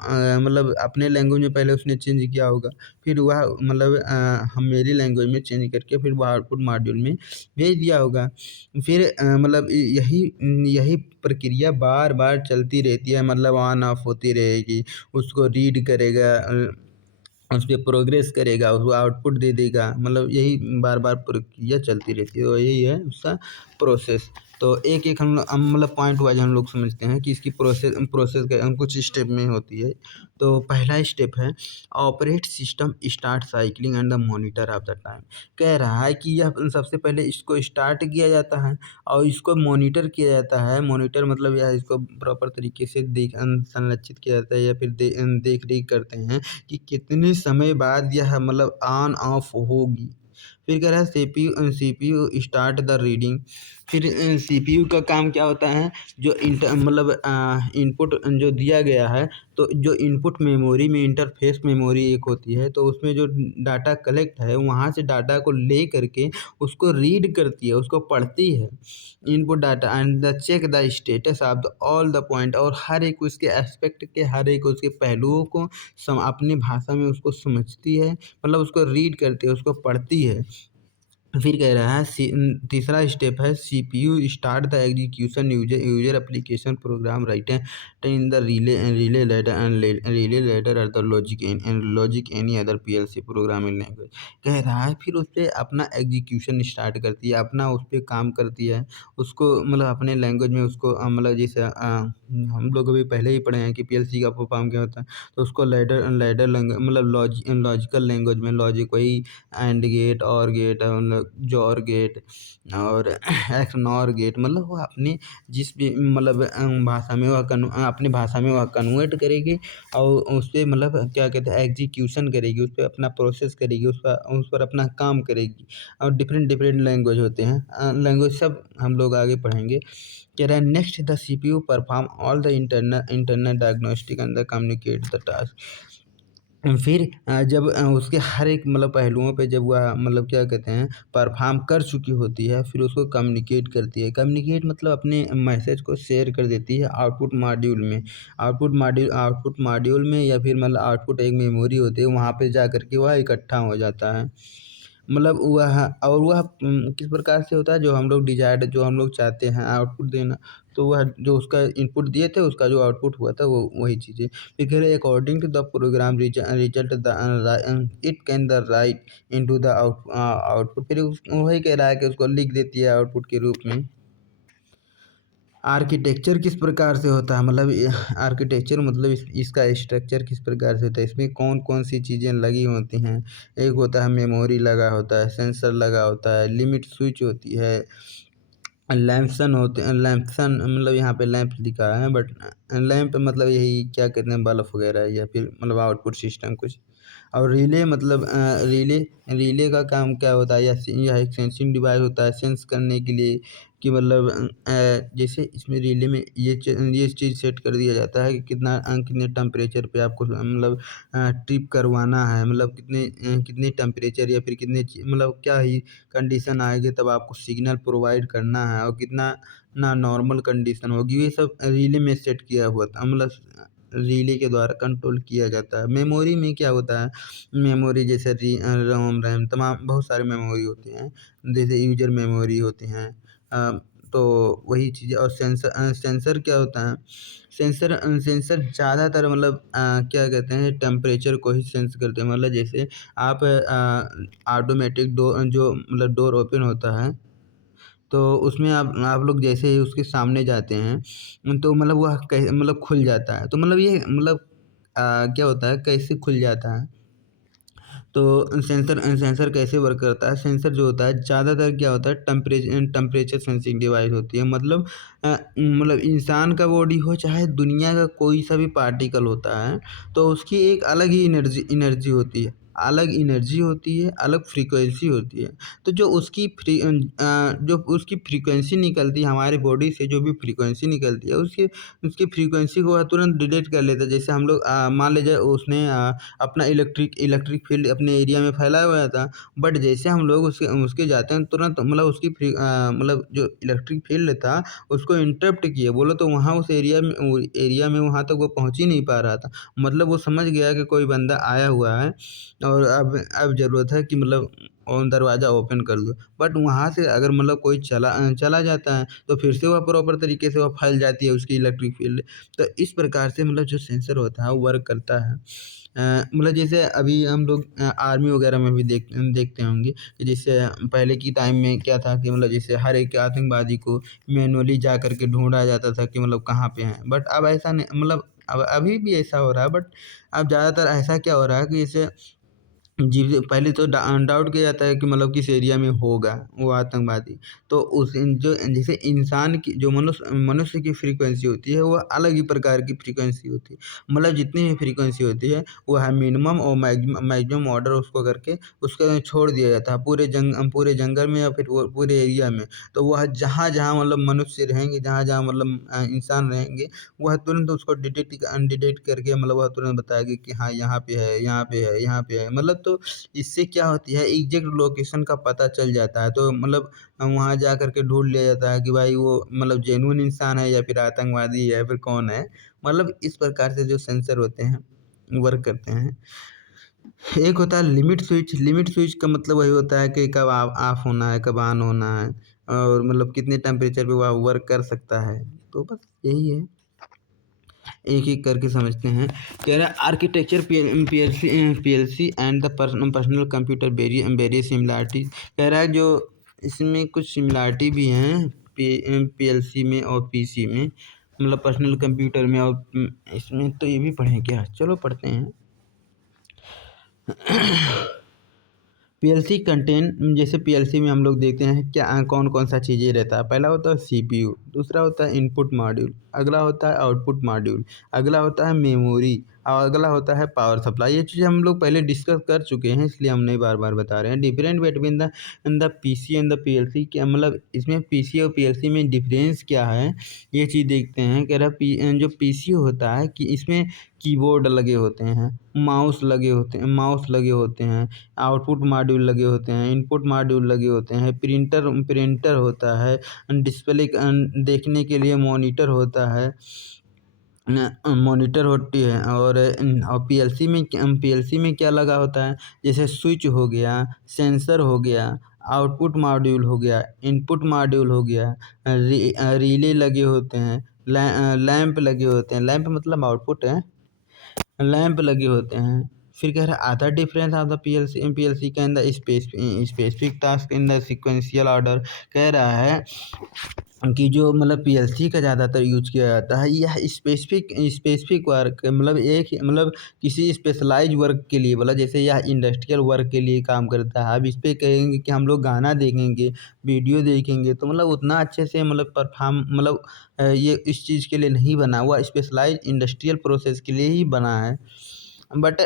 मतलब अपने लैंग्वेज में पहले उसने चेंज किया होगा, फिर वह मतलब हम मेरी लैंग्वेज में चेंज करके फिर वह आउटपुट मॉड्यूल में भेज दिया होगा। फिर मतलब यही यही प्रक्रिया बार बार चलती रहती है, मतलब ऑन ऑफ होती रहेगी, उसको रीड करेगा, उस पे प्रोग्रेस करेगा, उसको आउटपुट दे देगा, मतलब यही बार-बार प्रक्रिया चलती रहती है, और यही है उसका प्रोसेस। तो एक-एक हम मतलब पॉइंट वाइज़ हम लोग समझते हैं कि इसकी प्रोसेस प्रोसेस कुछ स्टेप में होती है। तो पहला स्टेप है operate system start cycling and the monitor of the time. कह रहा है कि यह सबसे पहले इसको स्टार्ट किया जाता है और इसको मॉनिटर किया जाता है। मॉनिटर मतलब यह इसको प्रॉपर तरीके से संरक्षित किया जाता है, या फिर देख-रेख करते हैं कि कितने समय बाद यह मतलब ऑन ऑफ होगी। फिर कह रहा है सीपीयू स्टार्ट द रीडिंग। फिर सीपीयू का काम क्या होता है, जो मतलब इनपुट जो दिया गया है, तो जो इनपुट मेमोरी में इंटरफेस मेमोरी एक होती है, तो उसमें जो डाटा कलेक्ट है वहाँ से डाटा को ले करके उसको रीड करती है, उसको पढ़ती है। Input data and the check the status of the all the point, और हर एक उसके एस्पेक्ट के, हर एक उसके पहलुओं को अपनी भाषा में उसको समझती है, मतलब उसको रीड करती है, उसको पढ़ती है। फिर कह रहा है तीसरा स्टेप है CPU start the execution user application program writer in the relay letter and relay letter और the logic any other PLC programming language. कह रहा है फिर उस पर अपना एग्जीक्यूशन स्टार्ट करती है, अपना उस पर काम करती है, उसको मतलब अपने लैंग्वेज में उसको मतलब जैसे हम लोग अभी पहले ही पढ़े हैं कि पीएलसी का काम क्या होता है, तो उसको लैडर लैडर लैंग्वेज मतलब लॉजिकल लैंग्वेज में, लॉजिक वही एंड गेट और गेट मतलब जोर गेट और एक्स नॉर गेट, मतलब वो अपने जिस भी मतलब भाषा में वह अपनी भाषा में वह कन्वर्ट करेगी, और उस पर मतलब क्या कहते हैं एग्जीक्यूशन करेगी, उस पर अपना प्रोसेस करेगी, उस पर अपना काम करेगी। और डिफरेंट डिफरेंट लैंग्वेज होते हैं, लैंग्वेज सब हम लोग आगे पढ़ेंगे। कह रहा है next the CPU perform all the internal diagnostic and the communicate the task. फिर जब उसके हर एक मतलब पहलुओं पे जब वह मतलब क्या कहते हैं परफ़ॉर्म कर चुकी होती है, फिर उसको कम्युनिकेट करती है। कम्युनिकेट मतलब अपने मैसेज को शेयर कर देती है आउटपुट मॉड्यूल में। आउटपुट मॉड्यूल में या फिर मतलब आउटपुट एक मेमोरी होती है, वहाँ पे जा कर के वह इकट्ठा हो जाता है। मतलब वह किस प्रकार से होता है, जो हम लोग डिज़ायर्ड जो हम लोग चाहते हैं आउटपुट देना, तो वह जो उसका इनपुट दिए थे, उसका जो आउटपुट हुआ था वो वही चीज़ें। फिर कह रहे according to the program result it can the write into the output. फिर वही कह रहा है कि उसको लिख देती है आउटपुट के रूप में। आर्किटेक्चर किस प्रकार से होता है, मतलब आर्किटेक्चर मतलब इसका स्ट्रक्चर किस प्रकार से होता है, इसमें कौन कौन सी चीज़ें लगी होती हैं। एक होता है मेमोरी लगा होता है, सेंसर लगा होता है, लिमिट स्विच होती है, लैंपसन होते हैं। लैंपसन मतलब यहाँ पे लैंप लिखा है, बट लैंप मतलब यही क्या कहते हैं, बल्ब वगैरह, या फिर मतलब आउटपुट सिस्टम कुछ। और रिले मतलब रिले रिले का काम क्या होता है, यह एक सेंसिंग डिवाइस होता है सेंस करने के लिए, कि मतलब जैसे इसमें रिले में ये चीज़ सेट कर दिया जाता है कि कितने टेम्परेचर पे आपको मतलब ट्रिप करवाना है, मतलब कितने टेम्परेचर या फिर मतलब क्या ही कंडीशन आएगी तब आपको सिग्नल प्रोवाइड करना है, और कितना ना नॉर्मल कंडीशन होगी, ये सब रिले में सेट किया हुआ था, मतलब रिले के द्वारा कंट्रोल किया जाता है। मेमोरी में क्या होता है, मेमोरी जैसे रोम रैम तमाम बहुत सारे मेमोरी होते हैं, जैसे यूजर मेमोरी होते हैं। तो वही चीज़ है। और सेंसर क्या होता है, सेंसर ज़्यादातर मतलब क्या कहते हैं, टेम्परेचर को ही सेंस करते हैं। मतलब जैसे आप ऑटोमेटिक जो मतलब डोर ओपन होता है, तो उसमें आप लोग जैसे ही उसके सामने जाते हैं, तो मतलब वह मतलब खुल जाता है। तो मतलब ये मतलब क्या होता है, कैसे खुल जाता है। तो सेंसर कैसे वर्क करता है, सेंसर जो होता है ज़्यादातर क्या होता है, टेम्परेचर सेंसिंग डिवाइस होती है। मतलब इंसान का बॉडी हो चाहे दुनिया का कोई सा भी पार्टिकल होता है, तो उसकी एक अलग ही एनर्जी होती है, अलग एनर्जी होती है, अलग फ्रीक्वेंसी होती है। तो जो उसकी फ्रीक्वेंसी निकलती है हमारे बॉडी से, जो भी फ्रीक्वेंसी निकलती है उसकी उसकी फ्रीक्वेंसी को वह तुरंत डिटेक्ट कर लेता है। जैसे हम लोग मान लीजिए उसने अपना इलेक्ट्रिक फील्ड अपने एरिया में फैलाया हुआ था, बट जैसे हम लोग उसके उसके जाते हैं तुरंत मतलब मतलब जो इलेक्ट्रिक फील्ड था उसको इंटरप्ट किए, बोलो तो वहाँ उस एरिया में वहाँ तक वो पहुँच ही नहीं पा रहा था। मतलब वो समझ गया कि कोई बंदा आया हुआ है, और अब ज़रूरत है कि मतलब दरवाज़ा ओपन कर दो। बट वहाँ से अगर मतलब कोई चला जाता है, तो फिर से वह प्रॉपर तरीके से वह फैल जाती है उसकी इलेक्ट्रिक फील्ड। तो इस प्रकार से मतलब जो सेंसर होता है वो वर्क करता है। मतलब जैसे अभी हम लोग आर्मी वगैरह में भी देखते होंगे कि जैसे पहले की टाइम में क्या था कि मतलब जैसे हर एक आतंकवादी को मैनुअली जा कर के ढूँढा जाता था कि मतलब कहाँ पे हैं। बट अब ऐसा नहीं, मतलब अब अभी भी ऐसा हो रहा है, बट अब ज़्यादातर ऐसा क्या हो रहा है कि जैसे जी, पहले तो डाउट किया जाता है कि मतलब किस एरिया में होगा वो आतंकवादी। तो उस जो जैसे इंसान की जो मनुष्य की फ्रीक्वेंसी होती है, वह अलग ही प्रकार की फ्रीक्वेंसी होती है। मतलब जितनी भी फ्रीक्वेंसी होती है, वह मिनिमम और मैक्सिमम ऑर्डर उसको करके उसको छोड़ दिया जाता है पूरे जंगल में या फिर वो पूरे एरिया में। तो वह जहाँ-जहाँ मतलब मनुष्य रहेंगे, जहाँ-जहाँ मतलब इंसान रहेंगे, वह तुरंत उसको डिटेक्ट करके मतलब वह तुरंत बताएगी कि हाँ, यहाँ पे है, यहाँ पे है, यहाँ पे है। मतलब तो इससे क्या होती है, एग्ज़ैक्ट लोकेशन का पता चल जाता है। तो मतलब वहाँ जा कर के ढूँढ लिया जाता है कि भाई वो मतलब जेन्युइन इंसान है या फिर आतंकवादी है या फिर कौन है। मतलब इस प्रकार से जो सेंसर होते हैं, वर्क करते हैं। एक होता है लिमिट स्विच का मतलब वही होता है कि कब ऑफ होना है, कब ऑन होना है, और मतलब कितने टेम्परेचर पे वह वर्क कर सकता है। तो बस यही है। एक-एक करके समझते हैं। कह रहा है architecture PLC and the personal computer various similarities. कह रहा है जो इसमें कुछ सिमिलैरिटी भी हैं पीएलसी में और पीसी में, मतलब पर्सनल कंप्यूटर में और इसमें। तो ये भी पढ़ें क्या? चलो पढ़ते हैं। पीएलसी कंटेंट, जैसे पीएलसी में हम लोग देखते हैं क्या कौन-कौन सा चीज़ें रहता है। पहला होता है सीपीयू, दूसरा होता है इनपुट मॉड्यूल, अगला होता है आउटपुट मॉड्यूल, अगला होता है मेमोरी, और अगला होता है पावर सप्लाई। ये चीज़ें हम लोग पहले डिस्कस कर चुके हैं, इसलिए हम नहीं बार-बार बता रहे हैं। Different between the PC and the PLC, क्या मतलब इसमें पीसी और पीएलसी में डिफरेंस क्या है, ये चीज़ देखते हैं। कह रहा जो पीसी होता है कि इसमें कीबोर्ड लगे होते हैं, माउस लगे होते हैं, आउटपुट मॉड्यूल लगे होते हैं, इनपुट मॉड्यूल लगे होते हैं, प्रिंटर होता है, डिस्प्ले देखने के लिए मॉनिटर होता है, मॉनिटर होती है और पीएलसी में क्या लगा होता है, जैसे स्विच हो गया, सेंसर हो गया, आउटपुट मॉड्यूल हो गया, इनपुट मॉड्यूल हो गया, रिले लगे होते हैं, लैंप लगे होते हैं, लैंप मतलब आउटपुट है, लैंप लगे होते हैं। फिर कह रहा है other difference of the PLC के अंदर specific task in the sequential order. कह रहा है कि जो मतलब पीएलसी का ज़्यादातर यूज किया जाता है यह स्पेसिफिक वर्क मतलब मतलब किसी स्पेशलाइज वर्क के लिए, बोला जैसे यह इंडस्ट्रियल वर्क के लिए काम करता है। अब इस पे कहेंगे कि हम लोग गाना देखेंगे, वीडियो देखेंगे तो मतलब उतना अच्छे से मतलब परफॉर्म मतलब ये इस चीज़ के लिए नहीं बना हुआ, स्पेशलाइज इंडस्ट्रियल प्रोसेस के लिए ही बना है। बट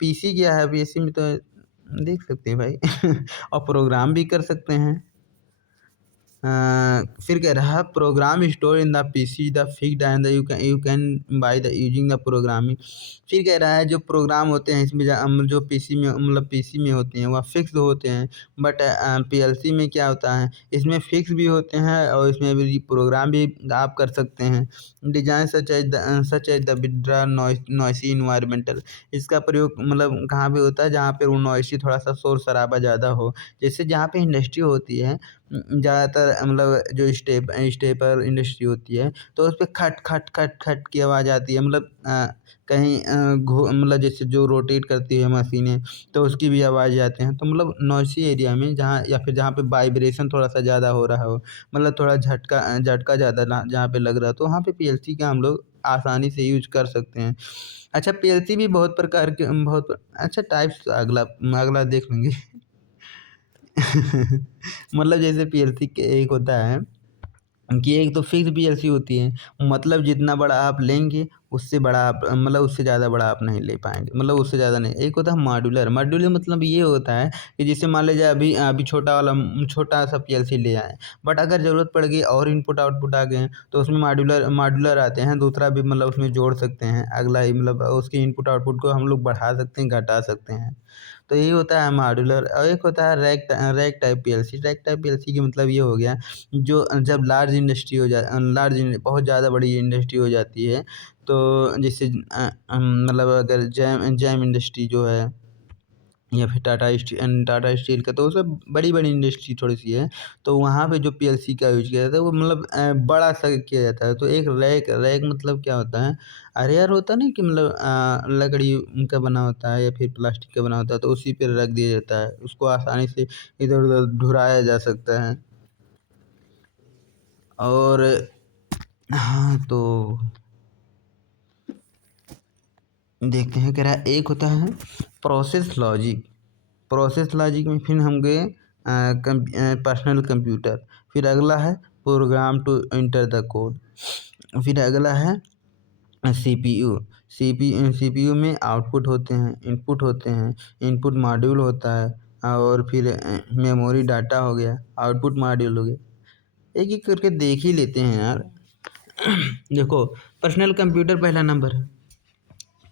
पीसी क्या है, पीसी में तो देख सकते हैं भाई और प्रोग्राम भी कर सकते हैं। फिर कह रहा है program store in the PC the fixed and you can by the using the programming. फिर कह रहा है जो प्रोग्राम होते हैं इसमें जो पीसी में मतलब पीसी में होते हैं वह फिक्स होते हैं, बट पीएलसी में क्या होता है इसमें फिक्स भी होते हैं और इसमें भी प्रोग्राम भी आप कर सकते हैं। डिजाइन सच एज द विड्रा नॉइसी इन्वायरमेंटल। इसका प्रयोग मतलब कहाँ पे होता है, जहाँ पे वो नॉइसी थोड़ा सा शोर शराबा ज़्यादा हो, जैसे जहाँ पे इंडस्ट्री होती है ज़्यादातर मतलब जो स्टेपल इंडस्ट्री होती है तो उसपे खट खट खट खट की आवाज़ आती है, मतलब कहीं मतलब जैसे जो रोटेट करती है मशीनें तो उसकी भी आवाज़ आते हैं। तो मतलब नॉइसी एरिया में जहाँ या फिर जहाँ पे वाइब्रेशन थोड़ा सा ज़्यादा हो रहा हो, मतलब थोड़ा झटका झटका ज़्यादा जहाँ पे लग रहा है तो वहाँ पे पीएलसी का हम लोग आसानी से यूज कर सकते हैं। अच्छा पीएलसी भी बहुत प्रकार के अच्छा टाइप्स अगला अगला देख लेंगे मतलब जैसे पीएलसी के एक होता है कि एक तो फिक्स पीएलसी होती है, मतलब जितना बड़ा आप लेंगे उससे बड़ा आप मतलब उससे ज़्यादा बड़ा आप नहीं ले पाएंगे, मतलब उससे ज़्यादा नहीं। एक होता है मॉड्यूलर मतलब ये होता है कि जैसे मान लीजिए अभी अभी छोटा सा पीएलसी ले आए, बट अगर ज़रूरत पड़ गई और इनपुट आउटपुट आ गए हैं तो उसमें मॉड्यूलर आते हैं, दूसरा भी मतलब उसमें जोड़ सकते हैं, अगला ही मतलब उसके इनपुट आउटपुट को हम लोग बढ़ा सकते हैं, घटा सकते हैं। तो यही होता है मॉड्यूलर। और एक होता है rack type PLC. Rack type PLC का मतलब ये हो गया जो जब लार्ज बहुत ज़्यादा बड़ी इंडस्ट्री हो जाती है तो जैसे मतलब अगर जैम इंडस्ट्री जो है या फिर टाटा स्टील का तो वो सब बड़ी-बड़ी इंडस्ट्री थोड़ी-सी है, तो वहाँ पे जो पीएलसी का यूज़ किया जाता है वो मतलब बड़ा-सा किया जाता है। तो एक रैक रैक मतलब क्या होता है, अरे यार होता नहीं कि मतलब लकड़ी का बना होता है या फिर प्लास्टिक का बना होता है तो उसी पे रख दिया जाता है। उसको आसानी से इधर-उधर ढुराया जा सकता है। और हाँ, तो देखते हैं कह रहा है एक होता है प्रोसेस लॉजिक। प्रोसेस लॉजिक में फिर हम गए पर्सनल कंप्यूटर। फिर अगला है program to enter the code. फिर अगला है सीपीयू। सीपीयू में आउटपुट होते हैं, इनपुट होते हैं, इनपुट मॉड्यूल होता है और फिर मेमोरी डाटा हो गया, आउटपुट मॉड्यूल हो गया। एक एक करके देख ही लेते हैं यार। देखो पर्सनल कंप्यूटर पहला नंबर है।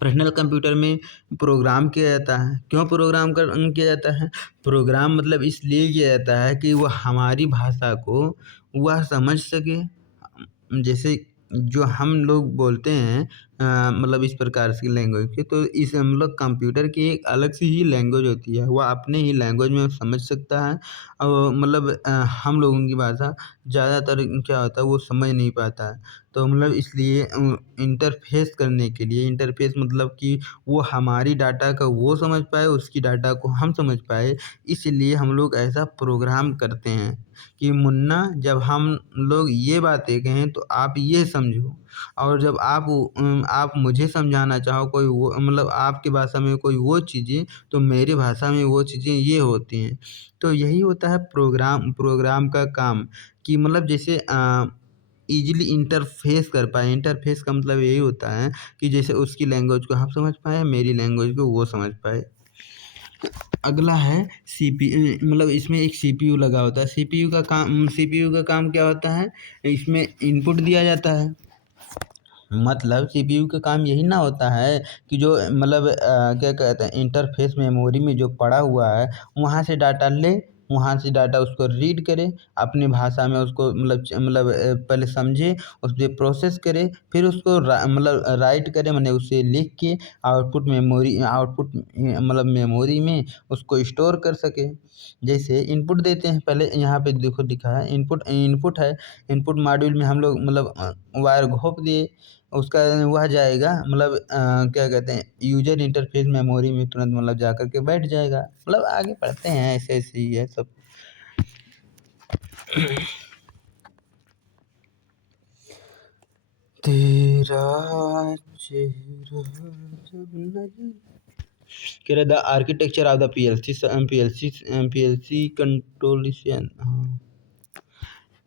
पर्सनल कंप्यूटर में प्रोग्राम किया जाता है। क्यों प्रोग्राम किया जाता है, प्रोग्राम मतलब इसलिए किया जाता है कि वह हमारी भाषा को वह समझ सके। जैसे जो हम लोग बोलते हैं मतलब इस प्रकार की लैंग्वेज की, तो इस मतलब कंप्यूटर की एक अलग सी ही लैंग्वेज होती है, वह अपने ही लैंग्वेज में समझ सकता है। और मतलब हम लोगों की भाषा ज़्यादातर क्या होता है वो समझ नहीं पाता है। तो मतलब इसलिए इंटरफेस करने के लिए, इंटरफेस मतलब कि वो हमारी डाटा का वो समझ पाए, उसकी डाटा को हम समझ पाए, इसलिए हम लोग ऐसा प्रोग्राम करते हैं कि मुन्ना जब हम लोग ये बातें कहें तो आप ये समझो, और जब आप मुझे समझाना चाहो कोई वो मतलब आपकी भाषा में कोई वो चीज़ें तो मेरी भाषा में वो चीज़ें ये होती हैं। तो यही होता है प्रोग्राम प्रोग्राम का काम कि मतलब जैसे ईज़िली इंटरफ़ेस कर पाएँ। इंटरफ़ेस का मतलब यही होता है कि जैसे उसकी लैंग्वेज को हम समझ पाएँ, मेरी लैंग्वेज को वो समझ पाए। अगला है मतलब इसमें एक सीपीयू लगा होता है। सीपीयू का काम क्या होता है, इसमें इनपुट दिया जाता है। मतलब सीपीयू का काम यही ना होता है कि जो मतलब क्या कहते हैं इंटरफ़ेस मेमोरी में जो पड़ा हुआ है वहाँ से डाटा ले, वहाँ से डाटा उसको रीड करे, अपनी भाषा में उसको पहले समझे, उस पे प्रोसेस करे, फिर उसको राइट करे, माने उसे लिख के मेमोरी में उसको स्टोर कर सके। जैसे इनपुट देते हैं, पहले यहाँ पे देखो लिखा है इनपुट इनपुट है। इनपुट मॉड्यूल में हम लोग वायर घोप दिए, उसका वह जाएगा क्या कहते हैं, यूजर इंटरफेस मेमोरी में तुरंत जा कर के बैठ जाएगा। आगे पढ़ते हैं, ऐसे ऐसे ही है सब। तेरा चेहरा जब नजर कह रहा the architecture of the PLC कंट्रोलेशन। हाँ,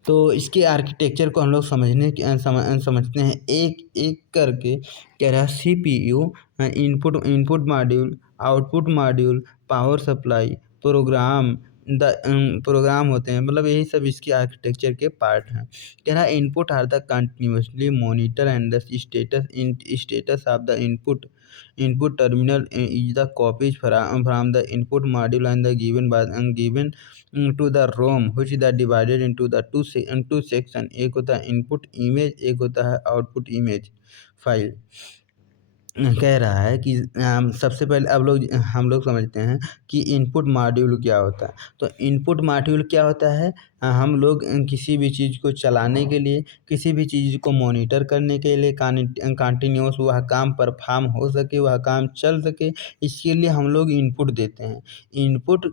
तो इसके आर्किटेक्चर को हम लोग समझते हैं एक एक करके। कह रहा है CPU, input module, output module, power supply, program होते हैं, यही सब इसके आर्किटेक्चर के पार्ट हैं। कह रहा है input are the continuously monitor and the status of the input terminal is the copies from the input module and the given to the ROM which the divided into the two section. एक होता है इनपुट इमेज, एक होता है आउटपुट इमेज फाइल। कह रहा है कि सबसे पहले हम लोग समझते हैं कि इनपुट मॉड्यूल क्या होता है। तो इनपुट मॉड्यूल क्या होता है, हम लोग किसी भी चीज़ को चलाने के लिए, किसी भी चीज़ को मॉनिटर करने के लिए, कंटिन्यूस वह काम परफॉर्म हो सके, वह काम चल सके, इसके लिए हम लोग इनपुट देते हैं। इनपुट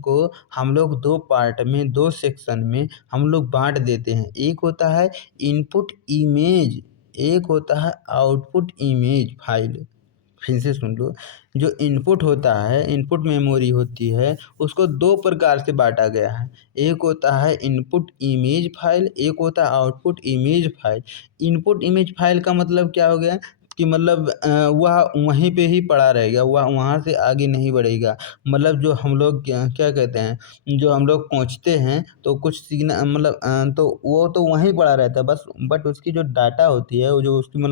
को हम लोग दो पार्ट में, दो सेक्शन में हम लोग बांट देते हैं। एक होता है इनपुट इमेज, एक होता है आउटपुट इमेज फाइल। फिर से सुन लो, जो इनपुट होता है, इनपुट मेमोरी होती है, उसको दो प्रकार से बांटा गया है। एक होता है इनपुट इमेज फाइल, एक होता है output image file. Input image file का मतलब क्या हो गया कि वह वहीं पे ही पड़ा रहेगा, वह वहाँ से आगे नहीं बढ़ेगा। जो हम लोग क्या कहते हैं, जो हम लोग पहुँचते हैं तो कुछ सिग्नल तो वो तो वहीं पड़ा रहता है बस, बट उसकी जो डाटा होती है, वो जो उसकी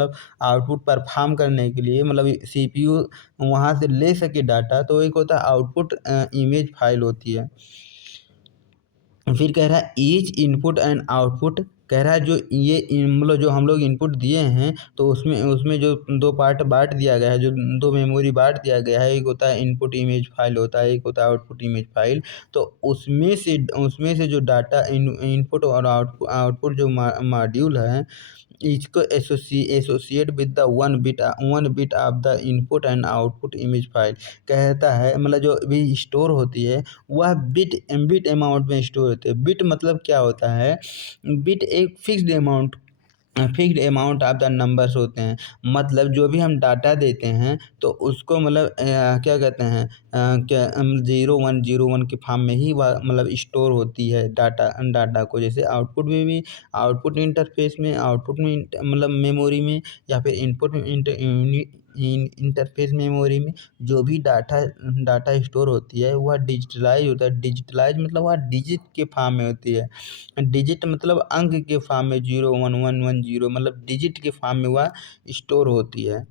आउटपुट परफॉर्म करने के लिए सीपीयू वहाँ से ले सके डाटा, तो एक होता है आउटपुट इमेज फाइल होती है। फिर कह रहा है ईच इनपुट एंड आउटपुट। कह रहा है जो जो हम लोग इनपुट दिए हैं, तो उसमें जो दो पार्ट बांट दिया गया है, जो दो मेमोरी बांट दिया गया है, एक होता है इनपुट इमेज फाइल होता है, एक होता है आउटपुट इमेज फाइल। तो उसमें से जो डाटा इनपुट और आउटपुट जो मॉड्यूल है, इसको associate with the one bit of the input and output image file. कहता है जो भी स्टोर होती है, वह बिट अमाउंट में स्टोर होती है। बिट मतलब क्या होता है, बिट एक fixed amount of the numbers होते हैं। जो भी हम डाटा देते हैं, तो उसको क्या कहते हैं, क्या 0101 के फॉर्म में ही वह स्टोर होती है डाटा को। जैसे आउटपुट में भी, आउटपुट इंटरफेस में, आउटपुट में मेमोरी में, या फिर इनपुट इंटरफेस मेमोरी में जो भी डाटा स्टोर होती है, वह डिजिटलाइज होता है। डिजिटलाइज वह डिजिट के फॉर्म में होती है। डिजिट अंक के फॉर्म में, 011110 डिजिट के फॉर्म में वह स्टोर होती है।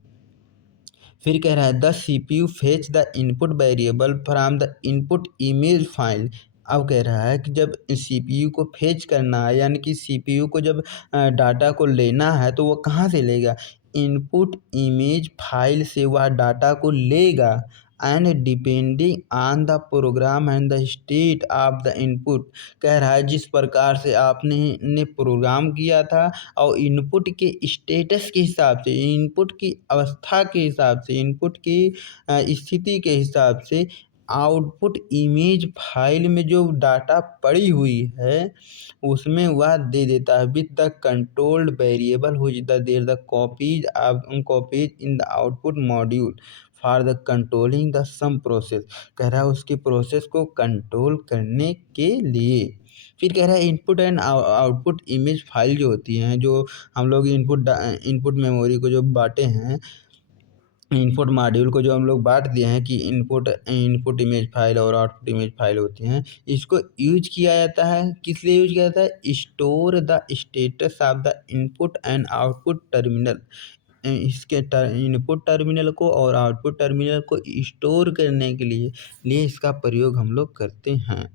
फिर कह रहा है the CPU fetch the input variable from the input image file. अब कह रहा है कि जब सीपीयू को फेच करना है, यानी कि सीपीयू को जब डाटा को लेना है, तो वो कहाँ से लेगा, इनपुट इमेज फाइल से वह डाटा को लेगा। And depending on the program and the state of the input. कह रहा है जिस प्रकार से आपने प्रोग्राम किया था, और इनपुट के स्टेटस के हिसाब से, इनपुट की अवस्था के हिसाब से, इनपुट की स्थिति के हिसाब से, आउटपुट इमेज फाइल में जो डाटा पड़ी हुई है, उसमें वह दे देता है with the controlled variable which the there the copies in the output module for the controlling the some process. कह रहा है उसकी प्रोसेस को कंट्रोल करने के लिए। फिर कह रहा है input and output image file जो होती हैं, जो हम लोग इनपुट मेमोरी को जो बांटे हैं, इनपुट मॉड्यूल को जो हम लोग बांट दिए हैं कि इनपुट इमेज फाइल और आउटपुट इमेज फाइल होती हैं, इसको यूज किया जाता है। किस लिए यूज किया जाता है, store the status of the input and output terminal इसके इनपुट टर्मिनल को और आउटपुट टर्मिनल को स्टोर करने के लिए इसका प्रयोग हम लोग करते हैं।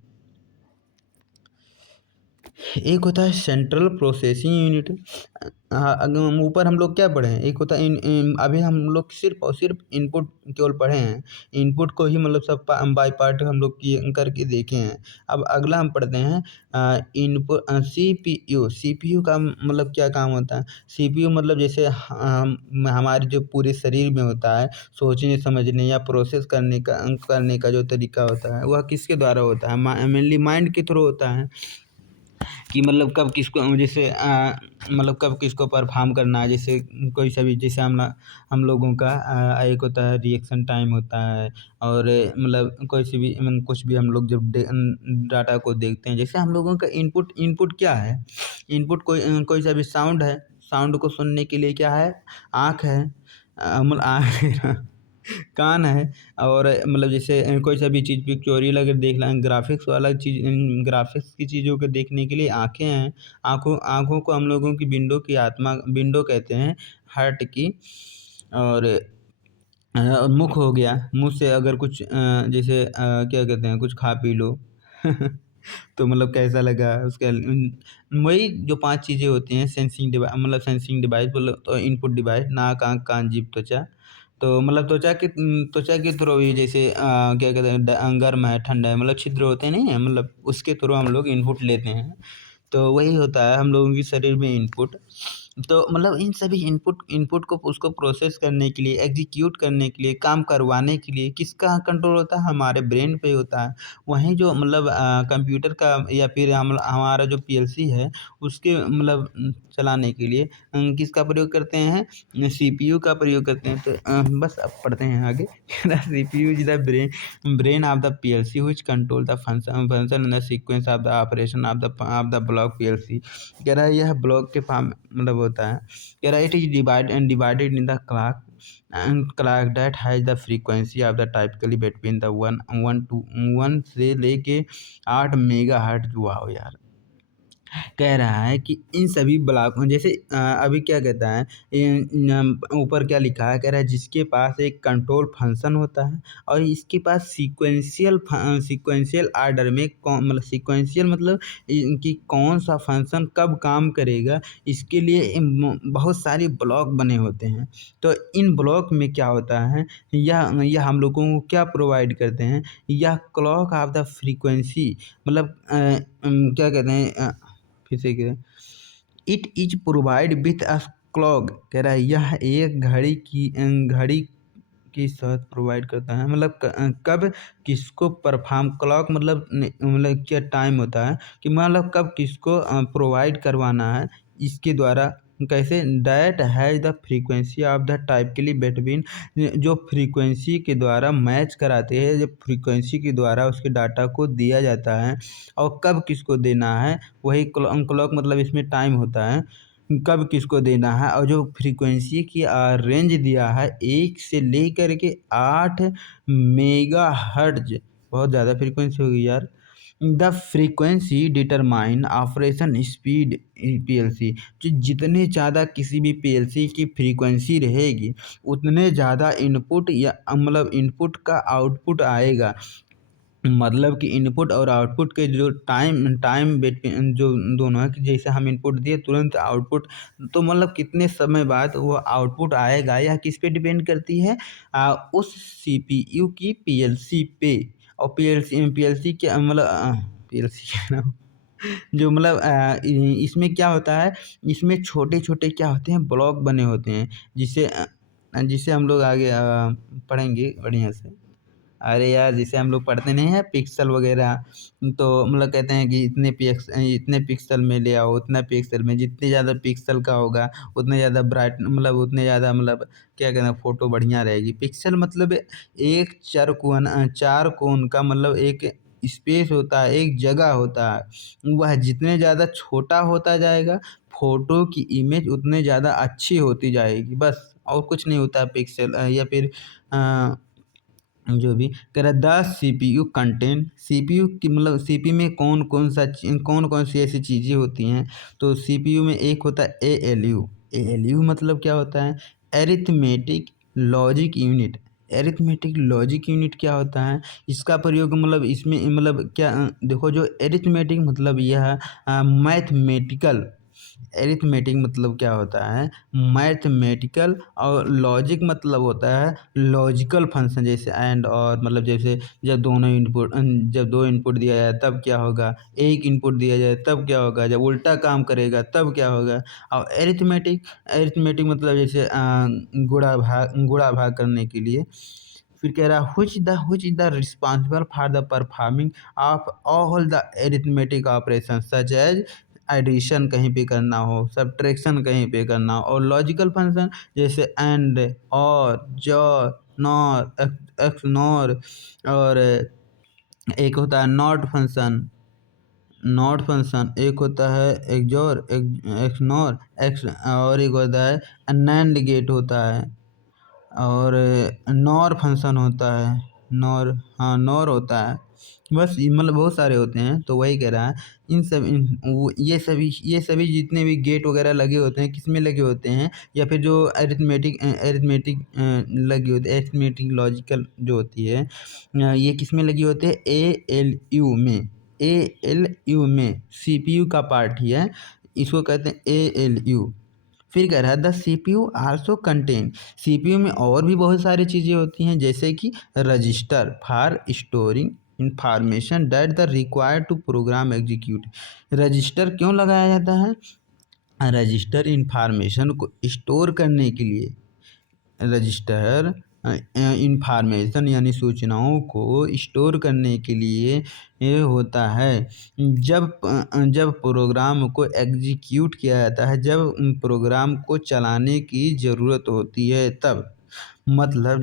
एक होता है सेंट्रल प्रोसेसिंग यूनिट। ऊपर हम लोग क्या पढ़े हैं, एक होता है अभी हम लोग सिर्फ और सिर्फ इनपुट केवल पढ़े हैं, इनपुट को ही मतलब सब बाय पार्ट हम लोग किए करके देखे हैं। अब अगला हम पढ़ते हैं इनपुट सीपीयू। सीपीयू का मतलब क्या काम होता है? सीपीयू मतलब जैसे हमारे जो पूरे शरीर में होता है, सोचने समझने या प्रोसेस करने का जो तरीका होता है वह किसके द्वारा होता है? मेनली माइंड के थ्रू होता है कि मतलब कब किसको जैसे मतलब कब किसको परफॉर्म करना है। जैसे कोई सा भी जैसे हम लोगों का एक होता है रिएक्शन टाइम होता है, और मतलब कोई सी भी कुछ भी हम लोग जब डाटा को देखते हैं, जैसे हम लोगों का इनपुट क्या है? इनपुट कोई सा भी साउंड है, साउंड को सुनने के लिए क्या है? आँख है, मतलब आँख कान है। और मतलब जैसे कोई सा भी चीज़ पिक्चोरियल अगर देखना है, ग्राफिक्स वाला चीज़, ग्राफिक्स की चीज़ों को देखने के लिए आँखें हैं। आँखों को हम लोगों की विंडो कहते हैं हार्ट की। और मुख हो गया, मुँह से अगर कुछ जैसे क्या कहते हैं, कुछ खा पी लो तो मतलब कैसा लगा उसका वही जो 5 चीज़ें होती हैं सेंसिंग डिवाइस बोलो तो इनपुट डिवाइस, नाक, आँख, कान, जीभ, त्वचा। तो मतलब त्वचा के थ्रू भी जैसे क्या कहते हैं गर्म है, ठंडा है, मतलब छिद्र होते नहीं है, मतलब उसके थ्रू हम लोग इनपुट लेते हैं। तो वही होता है हम लोगों के शरीर में इनपुट। तो मतलब इन सभी इनपुट को उसको प्रोसेस करने के लिए, एग्जीक्यूट करने के लिए, काम करवाने के लिए किसका कंट्रोल होता है? हमारे ब्रेन पे होता है। वहीं जो मतलब कंप्यूटर का या फिर हमारा जो पीएलसी है उसके मतलब चलाने के लिए किसका प्रयोग करते हैं? सीपीयू का प्रयोग करते हैं। तो बस अब पढ़ते हैं आगे। CPU is the brain of the PLC which control the function and the sequence of the operation of the block PLC. कह रहा है यह ब्लॉक के फॉर्म मतलब होता है। कह रहा है it is divided in the clock and clock that has the frequency of the typically between the 1 से लेके 8 मेगाहर्ट्ज। वाह यार! कह रहा है कि इन सभी ब्लॉकों जैसे अभी क्या कहता है ऊपर क्या लिखा है? कह रहा है जिसके पास एक कंट्रोल फंक्शन होता है और इसके पास सीक्वेंशियल आर्डर में कौन मतलब सीक्वेंशियल मतलब कि कौन सा फंक्शन कब काम करेगा, इसके लिए बहुत सारे ब्लॉक बने होते हैं। तो इन ब्लॉक में क्या होता है, यह हम लोगों को क्या प्रोवाइड करते हैं? यह क्लॉक ऑफ द फ्रीक्वेंसी मतलब क्या कहते हैं फिर से कह it is provide with a clock. कह रहा है यह एक घड़ी की साथ प्रोवाइड करता है। मतलब कब किसको परफॉर्म क्लॉक मतलब क्या टाइम होता है कि मतलब कब किसको प्रोवाइड करवाना है इसके द्वारा। कैसे? That has the frequency of the typically between जो फ्रीक्वेंसी के द्वारा मैच कराते हैं, जब फ्रीक्वेंसी के द्वारा उसके डाटा को दिया जाता है और कब किसको देना है वही क्लॉक मतलब इसमें टाइम होता है कब किसको देना है। और जो फ्रीक्वेंसी की रेंज दिया है 1 से लेकर के 8 मेगाहर्ट्ज, बहुत ज़्यादा फ्रीक्वेंसी होगी यार। The frequency determine operation speed PLC. जो जितने ज़्यादा किसी भी पीएलसी की फ्रीक्वेंसी रहेगी उतने ज़्यादा इनपुट या मतलब इनपुट का आउटपुट आएगा। मतलब कि इनपुट और आउटपुट के जो टाइम बिटवीन जो दोनों है कि जैसे हम इनपुट दिए तुरंत आउटपुट, तो मतलब कितने समय बाद वो आउटपुट आएगा यह किस पे डिपेंड करती है? उस सीपीयू की पीएलसी पे। और पीएलसी के पीएलसी कह रहा हूँ जो मतलब इसमें क्या होता है, इसमें छोटे छोटे क्या होते हैं ब्लॉक बने होते हैं जिसे हम लोग आगे पढ़ेंगे बढ़िया से। अरे यार जैसे हम लोग पढ़ते नहीं हैं पिक्सल वगैरह, तो मतलब कहते हैं कि इतने पिक्सल में ले आओ, उतना पिक्सल में, जितने ज़्यादा पिक्सल का होगा उतने ज़्यादा ब्राइट मतलब उतने ज़्यादा मतलब क्या कहते हैं फ़ोटो बढ़िया रहेगी। पिक्सल मतलब एक चार कोण का मतलब एक स्पेस होता है, एक जगह होता है। वह जितने ज़्यादा छोटा होता जाएगा फ़ोटो की इमेज उतने ज़्यादा अच्छी होती जाएगी, बस और कुछ नहीं होता है पिक्सल या फिर अ जो भी कह रहा है द सीपीयू कंटेंट। सीपीयू की मतलब सीपीयू में कौन कौन सी ऐसी चीज़ें होती हैं? तो सीपीयू में एक होता है एएलयू। एएलयू मतलब क्या होता है? Arithmetic logic unit. Arithmetic logic unit क्या होता है? इसका प्रयोग मतलब इसमें मतलब क्या देखो, जो एरिथमेटिक मतलब यह मैथमेटिकल। एरिथमेटिक मतलब क्या होता है? मैथमेटिकल। और लॉजिक मतलब होता है लॉजिकल फंक्शन, जैसे एंड और, मतलब जैसे जब दो इनपुट दिया जाए तब क्या होगा, एक इनपुट दिया जाए तब क्या होगा, जब उल्टा काम करेगा तब क्या होगा। और एरिथमेटिक, एरिथमेटिक मतलब जैसे गुणा भाग करने के लिए। फिर कह रहा है which is the responsible for the performing of all the arithmetic operations such as addition कहीं पे करना हो, सब्ट्रैक्शन कहीं पे करना हो, और लॉजिकल फंक्शन जैसे एंड, और, जॉर, नॉर, एक्स नॉर, और एक होता है नॉट फंक्शन, एक होता है एक्सोर, एक्स नॉर, एक्स, और एक होता है नैंड गेट होता है, और नॉर फंक्शन होता है, नॉर, हाँ नॉर होता है। बस मतलब बहुत सारे होते हैं, तो वही कह रहा है इन सब ये सभी जितने भी गेट वगैरह लगे होते हैं, किस में लगे होते हैं, या फिर जो अरिथमेटिक अरिथमेटिक लगी होती है, अरिथमेटिक लॉजिकल जो होती है, ये किस में लगी होती है? ALU में। ALU में CPU का पार्ट ही है, इसको कहते हैं ALU। फिर कह रहा है the CPU also contain. CPU में और भी बहुत सारी चीज़ें होती हैं, जैसे कि register for storing information that the required to program execute. Register क्यों लगाया जाता है? रजिस्टर इंफॉर्मेशन को स्टोर करने के लिए। रजिस्टर इंफॉर्मेशन यानी सूचनाओं को स्टोर करने के लिए ये होता है। जब प्रोग्राम को एग्जीक्यूट किया जाता है, जब प्रोग्राम को चलाने की ज़रूरत होती है तब। मतलब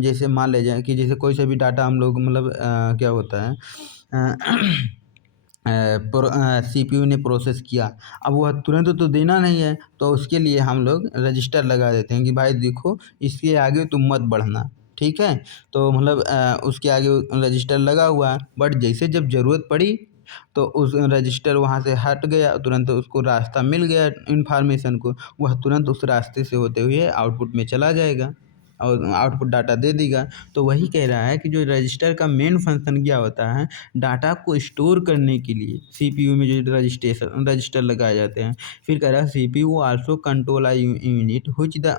जैसे मान ले जाए कि जैसे कोई सा भी डाटा हम लोग मतलब क्या होता है, CPU ने प्रोसेस किया, अब वह तुरंत तो देना नहीं है, तो उसके लिए हम लोग रजिस्टर लगा देते हैं कि भाई देखो इसके आगे तुम मत बढ़ना, ठीक है। तो मतलब उसके आगे रजिस्टर लगा हुआ है, बट जैसे जब ज़रूरत पड़ी तो उस रजिस्टर वहाँ से हट गया, तुरंत उसको रास्ता मिल गया इन्फॉर्मेशन को, वह तुरंत उस रास्ते से होते हुए आउटपुट में चला जाएगा और आउटपुट डाटा दे देगा। तो वही कह रहा है कि जो रजिस्टर का मेन फंक्शन क्या होता है, डाटा को स्टोर करने के लिए CPU में जो रजिस्टर लगाए जाते हैं। फिर कह रहा है CPU also control unit which the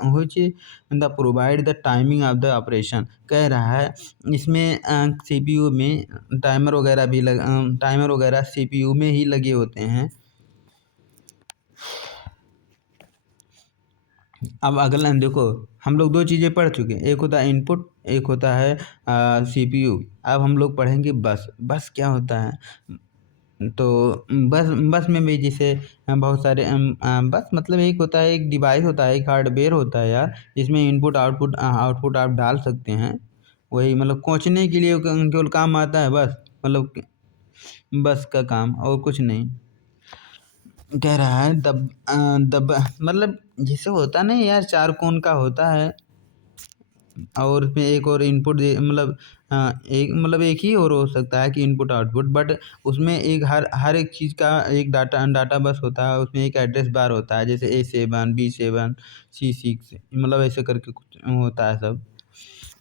provide the timing of the operation. कह रहा है इसमें CPU में टाइमर वगैरह CPU में ही लगे होते हैं। अब अगला देखो, हम लोग दो चीज़ें पढ़ चुके हैं, एक होता है इनपुट, एक होता है CPU। अब हम लोग पढ़ेंगे बस। बस क्या होता है? तो बस बस में भी जैसे बहुत सारे बस मतलब एक होता है, एक डिवाइस होता है, एक हार्डवेयर होता है यार, जिसमें आउटपुट आप डाल सकते हैं। वही मतलब पहुँचने के लिए केवल काम आता है बस, मतलब बस का काम और कुछ नहीं। कह रहा है दब मतलब जैसे होता नहीं यार, चार कोण का होता है, और उसमें एक और इनपुट मतलब एक ही और हो सकता है कि इनपुट आउटपुट, बट उसमें एक हर एक चीज़ का एक डाटा बस होता है, उसमें एक एड्रेस बार होता है, जैसे A7 B7 C6, मतलब ऐसे करके कुछ होता है सब।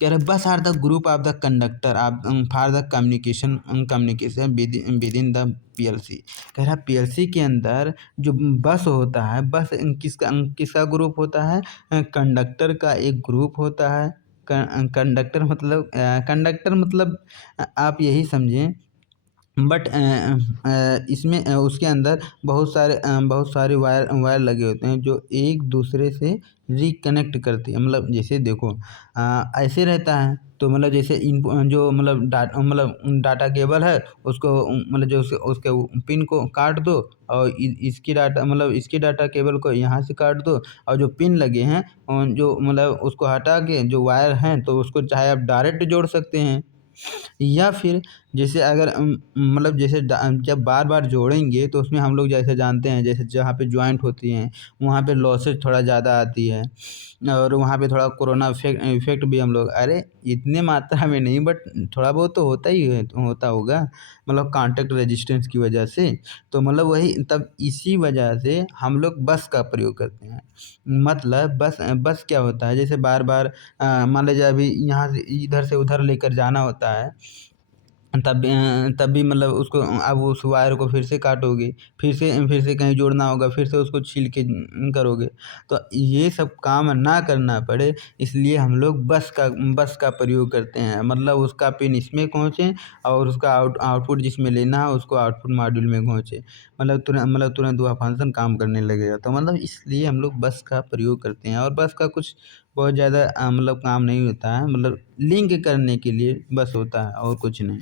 कह रहे bus are the group of the conductor आप for the communication with in the PLC। कह रहा PLC के अंदर जो बस होता है, बस किसका ग्रुप होता है? कंडक्टर का एक ग्रुप होता है। कंडक्टर मतलब आप यही समझें, बट इसमें उसके अंदर बहुत सारे वायर लगे होते हैं जो एक दूसरे से रिकनेक्ट करते हैं। मतलब जैसे देखो ऐसे रहता है, तो मतलब जैसे जो मतलब डाटा केबल है उसको मतलब जो उसके पिन को काट दो, और इसकी डाटा केबल को यहाँ से काट दो, और जो पिन लगे हैं जो मतलब उसको हटा के जो वायर हैं तो उसको चाहे आप डायरेक्ट जोड़ सकते हैं, या फिर जैसे अगर मतलब जैसे जब बार-बार जोड़ेंगे तो उसमें हम लोग जैसे जानते हैं, जैसे जहाँ पे जॉइंट होती हैं, वहाँ पे लॉसेज थोड़ा ज़्यादा आती है और वहाँ पे थोड़ा कोरोना इफ़ेक्ट भी हम लोग, अरे! इतने मात्रा में नहीं, बट थोड़ा बहुत तो होता ही है, होता होगा, मतलब कॉन्टैक्ट रेजिस्टेंस की वजह से। तो मतलब वही तब इसी वजह से हम लोग बस का प्रयोग करते हैं। मतलब बस क्या होता है, जैसे बार-बार मान लीजिए अभी यहाँ से इधर से उधर लेकर जाना होता है, तब भी मतलब उसको अब उस वायर को फिर से काटोगे, फिर से कहीं जोड़ना होगा, फिर से उसको छील के करोगे। तो ये सब काम ना करना पड़े, इसलिए हम लोग बस का प्रयोग करते हैं। मतलब उसका पिन इसमें पहुँचे और उसका आउटपुट जिसमें लेना है उसको आउटपुट मॉड्यूल में पहुँचे। मतलब तुरंत वह फंक्शन काम करने लगेगा। तो मतलब इसलिए हम लोग बस का प्रयोग करते हैं और बस का कुछ बहुत ज़्यादा मतलब काम नहीं होता है, मतलब लिंक करने के लिए बस होता है और कुछ नहीं।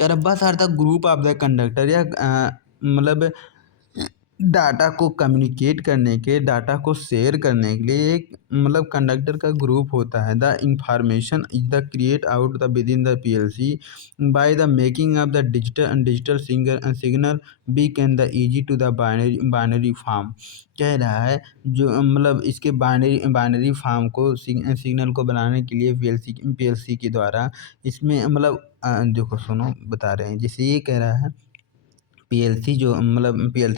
Bus are the group of the conductor, या मतलब डाटा को कम्युनिकेट करने के, डाटा को शेयर करने के लिए एक मतलब कंडक्टर का ग्रुप होता है। The information is the create out the with in the PLC by the making of the digital signal be can the easy to the binary form. कह रहा है जो मतलब इसके बाइनरी फॉर्म को सिग्नल को बनाने के लिए पीएलसी के द्वारा इसमें मतलब देखो सुनो बता रहे हैं, जैसे ये कह रहा है पीएलसी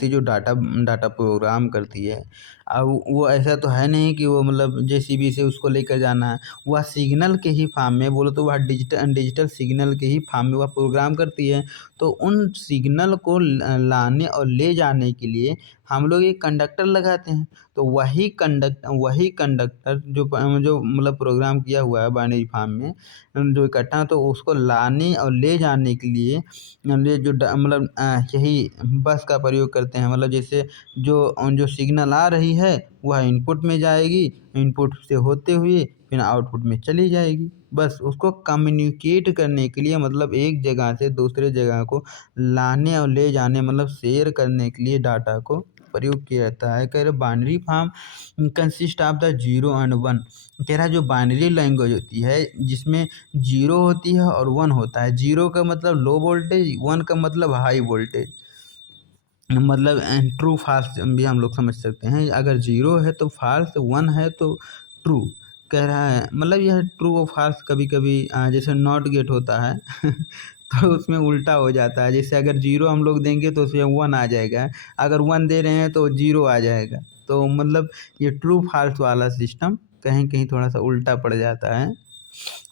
जो डाटा डाटा प्रोग्राम करती है, अब वो ऐसा तो है नहीं कि वो मतलब जेसीबी से उसको लेकर जाना है, वह सिग्नल के ही फॉर्म में, बोलो तो वह डिजिटल सिग्नल के ही फॉर्म में वह प्रोग्राम करती है। तो उन सिग्नल को लाने और ले जाने के लिए हम लोग एक कंडक्टर लगाते हैं। तो वही कंडक्टर जो मतलब प्रोग्राम किया हुआ है बाइनरी फॉर्म में, जो इकट्ठा, तो उसको लाने और ले जाने के लिए ये जो मतलब यही बस का प्रयोग करते हैं। मतलब जैसे जो सिग्नल आ रही है वह इनपुट में जाएगी, इनपुट से होते हुए फिर आउटपुट में चली जाएगी। बस उसको कम्युनिकेट करने के लिए, मतलब एक जगह से दूसरे जगह को लाने और ले जाने, मतलब शेयर करने के लिए डाटा को प्रयोग किया जाता है। कह रहे binary form consist of the 0 and 1। कह रहा है जो बाइनरी लैंग्वेज होती है जिसमें 0 होती है और 1 होता है। 0 का मतलब लो वोल्टेज, 1 का मतलब हाई वोल्टेज। मतलब ट्रू फाल्स भी हम लोग समझ सकते हैं। अगर 0 है तो फाल्स, 1 है तो ट्रू। कह रहा है मतलब यह ट्रू और फाल्स कभी-कभी जैसे नॉट गेट होता है तो उसमें उल्टा हो जाता है। जैसे अगर 0 हम लोग देंगे तो उसमें 1 आ जाएगा, अगर 1 दे रहे हैं तो 0 आ जाएगा। तो मतलब ये ट्रू फाल्स वाला सिस्टम कहीं-कहीं थोड़ा-सा उल्टा पड़ जाता है।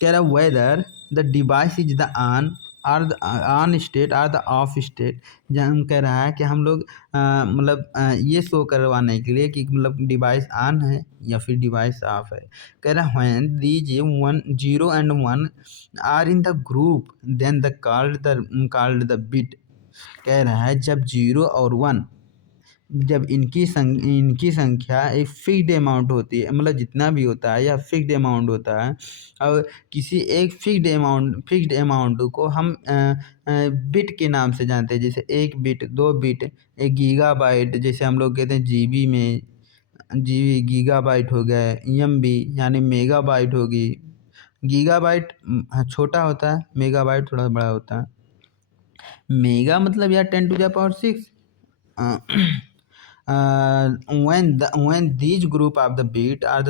कह रहा whether the device is the on state और द ऑफ स्टेट। जहाँ हम कह रहा है कि हम लोग ये शो करवाने के लिए कि मतलब डिवाइस ऑन है या फिर डिवाइस ऑफ है। कह रहा when these 0 and 1 are in the group then the called the bit. कह रहा है जब 0 और 1, जब इनकी संख्या एक फ़िक्स्ड अमाउंट होती है, मतलब जितना भी होता है यह फ़िक्स्ड अमाउंट होता है, और किसी एक फ़िक्स्ड अमाउंट को हम बिट के नाम से जानते हैं। जैसे 1 बिट, 2 बिट, 1 गीगाबाइट, जैसे हम लोग कहते हैं जीबी में, जीबी गीगाबाइट हो गया, एमबी यानी मेगाबाइट होगी। गीगाबाइट छोटा होता है, मेगाबाइट थोड़ा बड़ा होता है। मेगा मतलब यार 10 to the power 6। uh, when these group of the bit are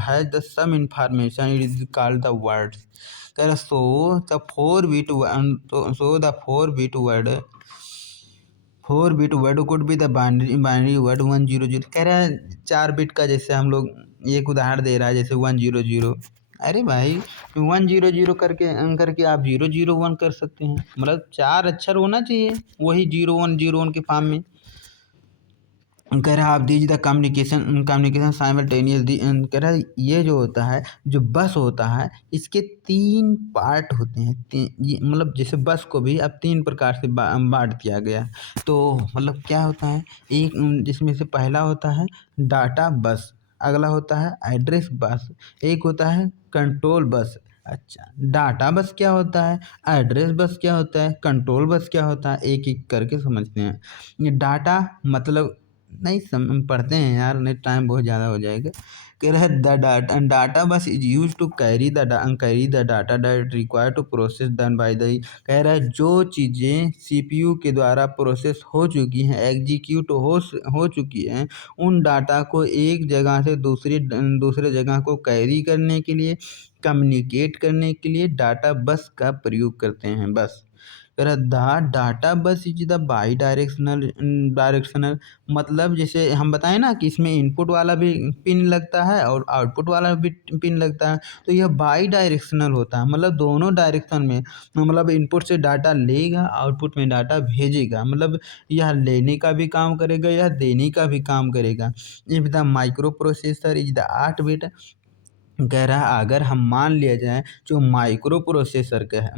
has the some information, it is called the words. So the 4-bit the 4-bit word could be the binary word 100। कह रहा है 4 बिट का, जैसे हम लोग एक उदाहरण दे रहा है जैसे 100। अरे भाई 100 करके आप 001 कर सकते हैं, मतलब 4 अक्षर होना चाहिए वही 0101 के फॉर्म में। कह रहा है आप दीजिए द कम्युनिकेशन साइमल्टेनियस। कह रहा है ये जो होता है, जो बस होता है, इसके 3 पार्ट होते हैं। मतलब जैसे बस को भी अब 3 प्रकार से बांट दिया गया। तो मतलब क्या होता है, एक जिसमें से पहला होता है डाटा बस, अगला होता है एड्रेस बस, एक होता है कंट्रोल बस। अच्छा, डाटा बस क्या होता है, एड्रेस बस क्या होता है, कंट्रोल बस क्या होता है, एक एक करके समझते हैं। ये डाटा मतलब नहीं पढ़ते हैं यार, नहीं टाइम बहुत ज़्यादा हो जाएगा। कह रहा है the data data bus is use to carry the data that require to process done by the. कह रहा है जो चीज़ें सीपीयू के द्वारा प्रोसेस हो चुकी हैं, एग्जीक्यूट हो चुकी हैं, उन डाटा को एक जगह से दूसरे जगह को कैरी करने के लिए, कम्युनिकेट करने के लिए डाटा बस का प्रयोग करते हैं। बस कह रहा the data bus is the by directional, मतलब जैसे हम बताएं ना कि इसमें इनपुट वाला भी पिन लगता है और आउटपुट वाला भी पिन लगता है, तो यह बाई डायरेक्शनल होता है, मतलब दोनों डायरेक्शन में, मतलब इनपुट से डाटा लेगा, आउटपुट में डाटा भेजेगा, मतलब यह लेने का भी काम करेगा, यह देने का भी काम करेगा। If the micro processor is the 8 bit, कह रहा है अगर हम मान लिया जाए जो माइक्रो प्रोसेसर का है,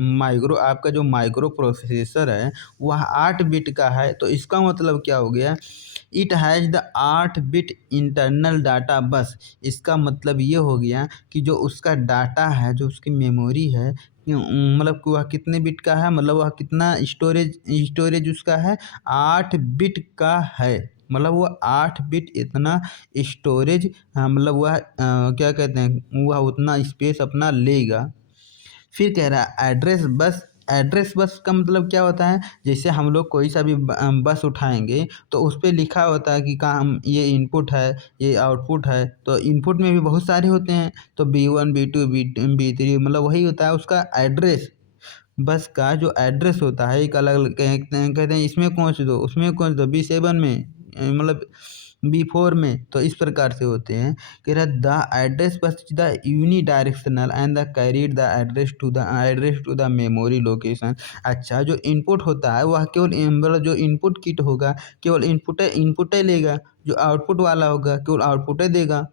आपका जो माइक्रो प्रोसेसर है वह 8 बिट का है, तो इसका मतलब क्या हो गया, it has the 8 bit internal data बस। इसका मतलब ये हो गया कि जो उसका डाटा है, जो उसकी मेमोरी है, मतलब कि वह कितने बिट का है, मतलब वह कितना स्टोरेज उसका है, 8 बिट का है, मतलब वो 8 बिट इतना स्टोरेज, हाँ, मतलब वह क्या कहते हैं, वह उतना स्पेस अपना लेगा। फिर कह रहा है एड्रेस बस का मतलब क्या होता है, जैसे हम लोग कोई सा भी बस उठाएंगे तो उस पर लिखा होता है कि काम ये इनपुट है, ये आउटपुट है, तो इनपुट में भी बहुत सारे होते हैं, तो B1 B2 B3, मतलब वही होता है उसका एड्रेस। बस का जो एड्रेस होता है एक अलग अलग कहते हैं इसमें पहुँच दो, उसमें पहुँच दो, B7 में, मतलब B4 में, तो इस प्रकार से होते हैं। कह रहा the address bus the unidirectional and the carried the address to the memory location. अच्छा, जो इनपुट होता है वह केवल मतलब जो इनपुट किट होगा केवल इनपुटे लेगा, जो आउटपुट वाला होगा केवल आउटपुटे देगा।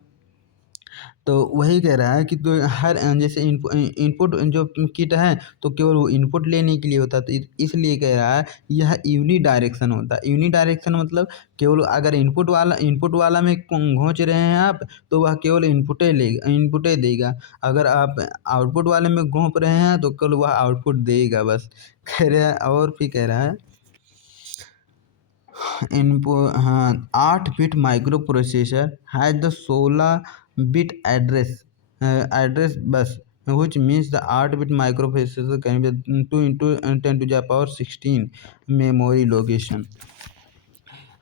तो वही कह रहा है कि तो हर जैसे इनपुट जो किट है तो केवल वो इनपुट लेने के लिए होता है, तो इसलिए कह रहा है यह यूनी डायरेक्शन होता है। यूनी डायरेक्शन मतलब केवल अगर इनपुट वाला में घोंच रहे हैं आप, तो वह केवल इनपुटे देगा, अगर आप आउटपुट वाले में घोंप रहे हैं तो केवल वह आउटपुट देगा बस। कह रहा है, और फिर कह रहा है इनको, हाँ, 8 bit micro processor has the 16 bit address bus, which means the 8 bit microprocessor can be 2 into 10 to the power 16 memory location.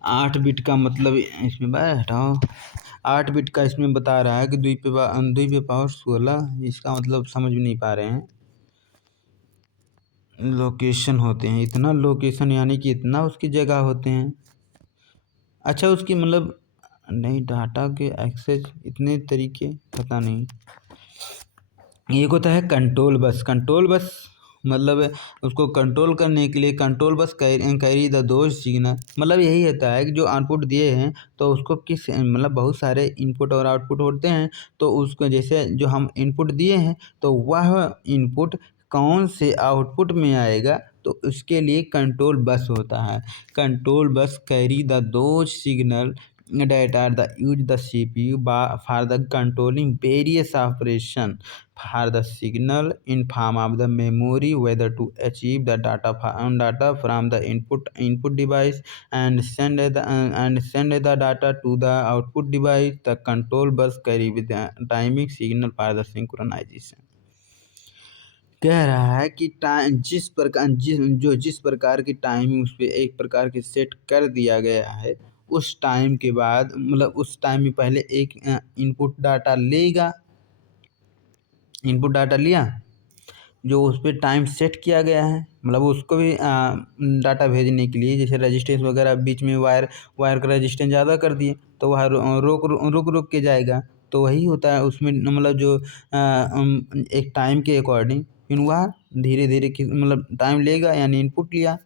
8 bit का मतलब इसमें हटाओ, 8 बिट का इसमें बता रहा है कि 2 पे पावर 16, इसका मतलब समझ में नहीं पा रहे हैं। लोकेशन होते हैं, इतना लोकेशन यानी कि इतना उसकी जगह होते हैं। अच्छा, उसकी मतलब नहीं, डाटा के एक्सेस इतने तरीके पता नहीं। एक होता है कंट्रोल बस मतलब उसको कंट्रोल करने के लिए कंट्रोल बस कैरी द दो सिग्नल, मतलब यही होता है कि जो आउटपुट दिए हैं तो उसको किस, मतलब बहुत सारे इनपुट और आउटपुट होते हैं, तो उसको जैसे जो हम इनपुट दिए हैं तो वह इनपुट कौन से आउटपुट में आएगा, तो उसके लिए कंट्रोल बस होता है। कंट्रोल बस कैरी द दो signal that are the use the CPU for the controlling various operation for the signal in form of the memory, whether to achieve the data from the input device and send the data to the output device. The control bus carry with the timing signal for the synchronization। कह रहा है कि जिस प्रकार की टाइमिंग उस पर एक प्रकार की सेट कर दिया गया है, उस टाइम के बाद मतलब उस टाइम में पहले एक इनपुट डाटा लिया जो उस पर टाइम सेट किया गया है, मतलब उसको भी डाटा भेजने के लिए, जैसे रजिस्टेंस वगैरह बीच में वायर का रजिस्टेंस ज़्यादा कर दिए तो वह रुक के जाएगा, तो वही होता है उसमें, मतलब जो एक टाइम के अकॉर्डिंग फिर वह धीरे धीरे मतलब टाइम लेगा, यानी इनपुट लिया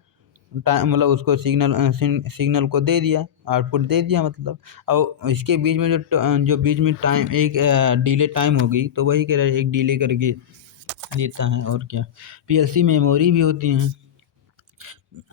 टाइम, मतलब उसको सिग्नल को दे दिया, आउटपुट दे दिया मतलब, और इसके बीच में जो बीच में टाइम एक डिले टाइम होगी, तो वही कह रहा है एक डिले करके देता है। और क्या, पीएलसी मेमोरी भी होती हैं,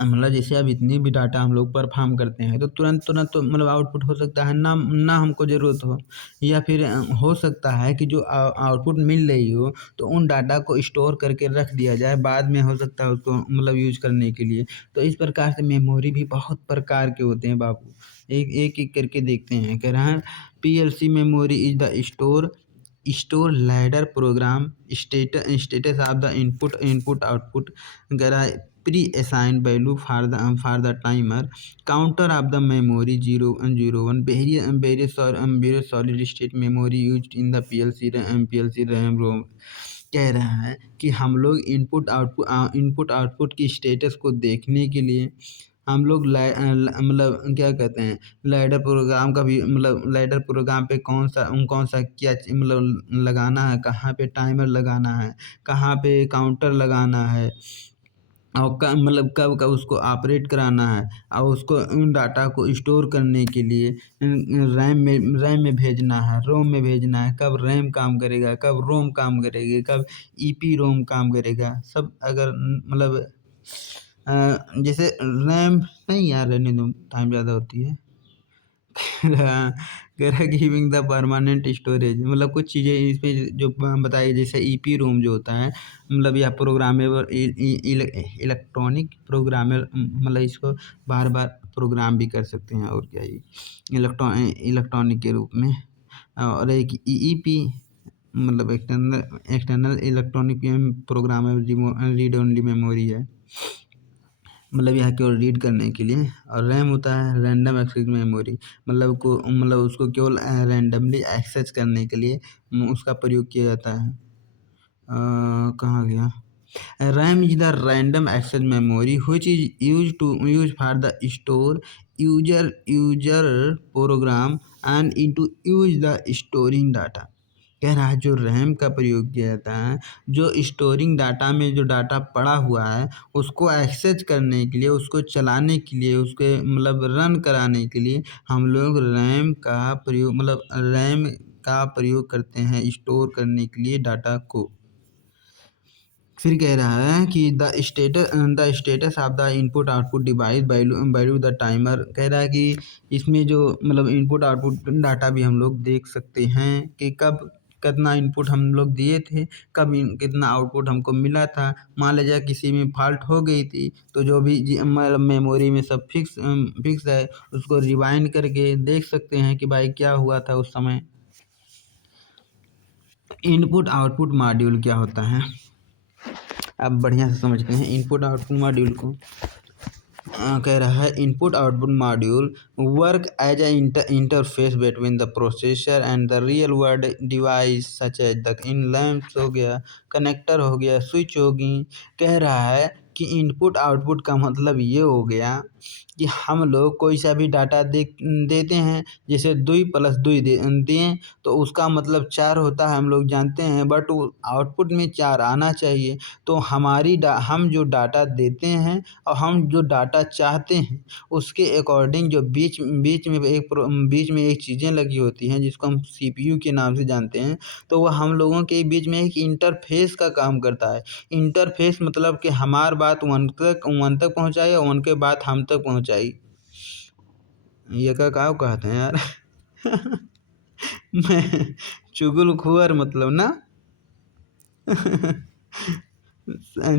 मतलब जैसे अब इतनी भी डाटा हम लोग परफॉर्म करते हैं तो तुरंत तुरंत तो मतलब आउटपुट हो सकता है ना ना हमको ज़रूरत हो, या फिर हो सकता है कि जो आउटपुट मिल रही हो तो उन डाटा को स्टोर करके रख दिया जाए, बाद में हो सकता है उसको मतलब यूज़ करने के लिए। तो इस प्रकार से मेमोरी भी बहुत प्रकार के होते हैं बाबू। एक-एक करके देखते हैं। कह रहा है PLC memory is the store ladder program status of the input output. कह रहा है pre assigned value for the timer counter of the memory 0 0 1 very solid state memory used in the PLC RAM ROM. कह रहा है कि हम लोग इनपुट आउटपुट की स्टेटस को देखने के लिए हम लोग मतलब क्या कहते हैं, लैडर प्रोग्राम का भी मतलब लैडर प्रोग्राम पे कौन सा क्या मतलब लगाना है, कहाँ पे टाइमर लगाना है, कहाँ पे काउंटर लगाना है, और मतलब कब कब उसको ऑपरेट कराना है, और उसको उन डाटा को स्टोर करने के लिए रैम में भेजना है, रोम में भेजना है, कब रैम काम करेगा, कब रोम काम करेगी, कब ईपी रोम काम करेगा, सब अगर मतलब जैसे रैम नहीं यार, रहने दो टाइम ज़्यादा होती है। हाँ, कह रहा है गिविंग द परमानेंट स्टोरेज, मतलब कुछ चीज़ें इसमें जो बताई, जैसे ईपी रोम जो होता है मतलब या प्रोग्रामेबल इलेक्ट्रॉनिक प्रोग्रामर, मतलब इसको बार बार प्रोग्राम भी कर सकते हैं, और क्या ये इलेक्ट्रॉनिक के रूप में। और एक ईईपी मतलब external electronic programmable read only memory है, मतलब यहाँ केवल रीड करने के लिए। और रैम होता है रैंडम एक्सेस मेमोरी, मतलब उसको केवल रैंडमली एक्सेस करने के लिए उसका प्रयोग किया जाता है। कहाँ गया? RAM is the random access memory which is use for the store user program and into use the storing data. कह रहा है जो रैम का प्रयोग किया जाता है, जो स्टोरिंग डाटा में जो डाटा पड़ा हुआ है उसको एक्सेस करने के लिए, उसको चलाने के लिए, उसके मतलब रन कराने के लिए हम लोग रैम का प्रयोग करते हैं स्टोर करने के लिए डाटा को। फिर कह रहा है कि the status of the input output device value the timer. कह रहा है कि इसमें जो मतलब इनपुट आउटपुट डाटा भी हम लोग देख सकते हैं कि कब कितना इनपुट हम लोग दिए थे, कितना आउटपुट हमको मिला था। मान लीजिए किसी में फॉल्ट हो गई थी तो जो भी मतलब मेमोरी में सब फिक्स है, उसको रिवाइंड करके देख सकते हैं कि भाई क्या हुआ था उस समय। इनपुट आउटपुट मॉड्यूल क्या होता है, अब बढ़िया से समझते हैं इनपुट आउटपुट मॉड्यूल को। कह रहा है input output module work as a interface between the processor and the real world device such as the in lamps हो गया, कनेक्टर हो गया, स्विच होगी। कह रहा है कि इनपुट आउटपुट का मतलब ये हो गया कि हम लोग कोई सा भी डाटा देते हैं, जैसे 2 + 2 दें तो उसका मतलब 4 होता है, हम लोग जानते हैं, बट आउटपुट में 4 आना चाहिए। तो हम जो डाटा देते हैं और हम जो डाटा चाहते हैं उसके अकॉर्डिंग जो बीच में एक चीज़ें लगी होती हैं जिसको हम सीपीयू के नाम से जानते हैं, तो वह हम लोगों के बीच में एक इंटरफेस का काम करता है। इंटरफेस मतलब कि हमार बात वन तक पहुँचाए और वन के बात हम तक पहुँचाई। ये का कहते हैं यार। मैं चुगलखोर मतलब ना।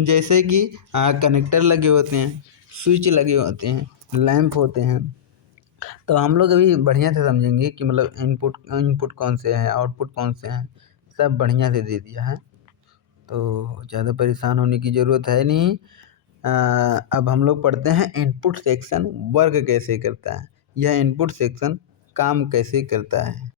जैसे कि कनेक्टर लगे होते हैं, स्विच लगे होते हैं, लैंप होते हैं, तो हम लोग अभी बढ़िया से समझेंगे कि मतलब इनपुट कौन से हैं, आउटपुट कौन से हैं, सब बढ़िया से दे दिया है, तो ज़्यादा परेशान होने की ज़रूरत है नहीं। अब हम लोग पढ़ते हैं इनपुट सेक्शन वर्क कैसे करता है, यह इनपुट सेक्शन काम कैसे करता है।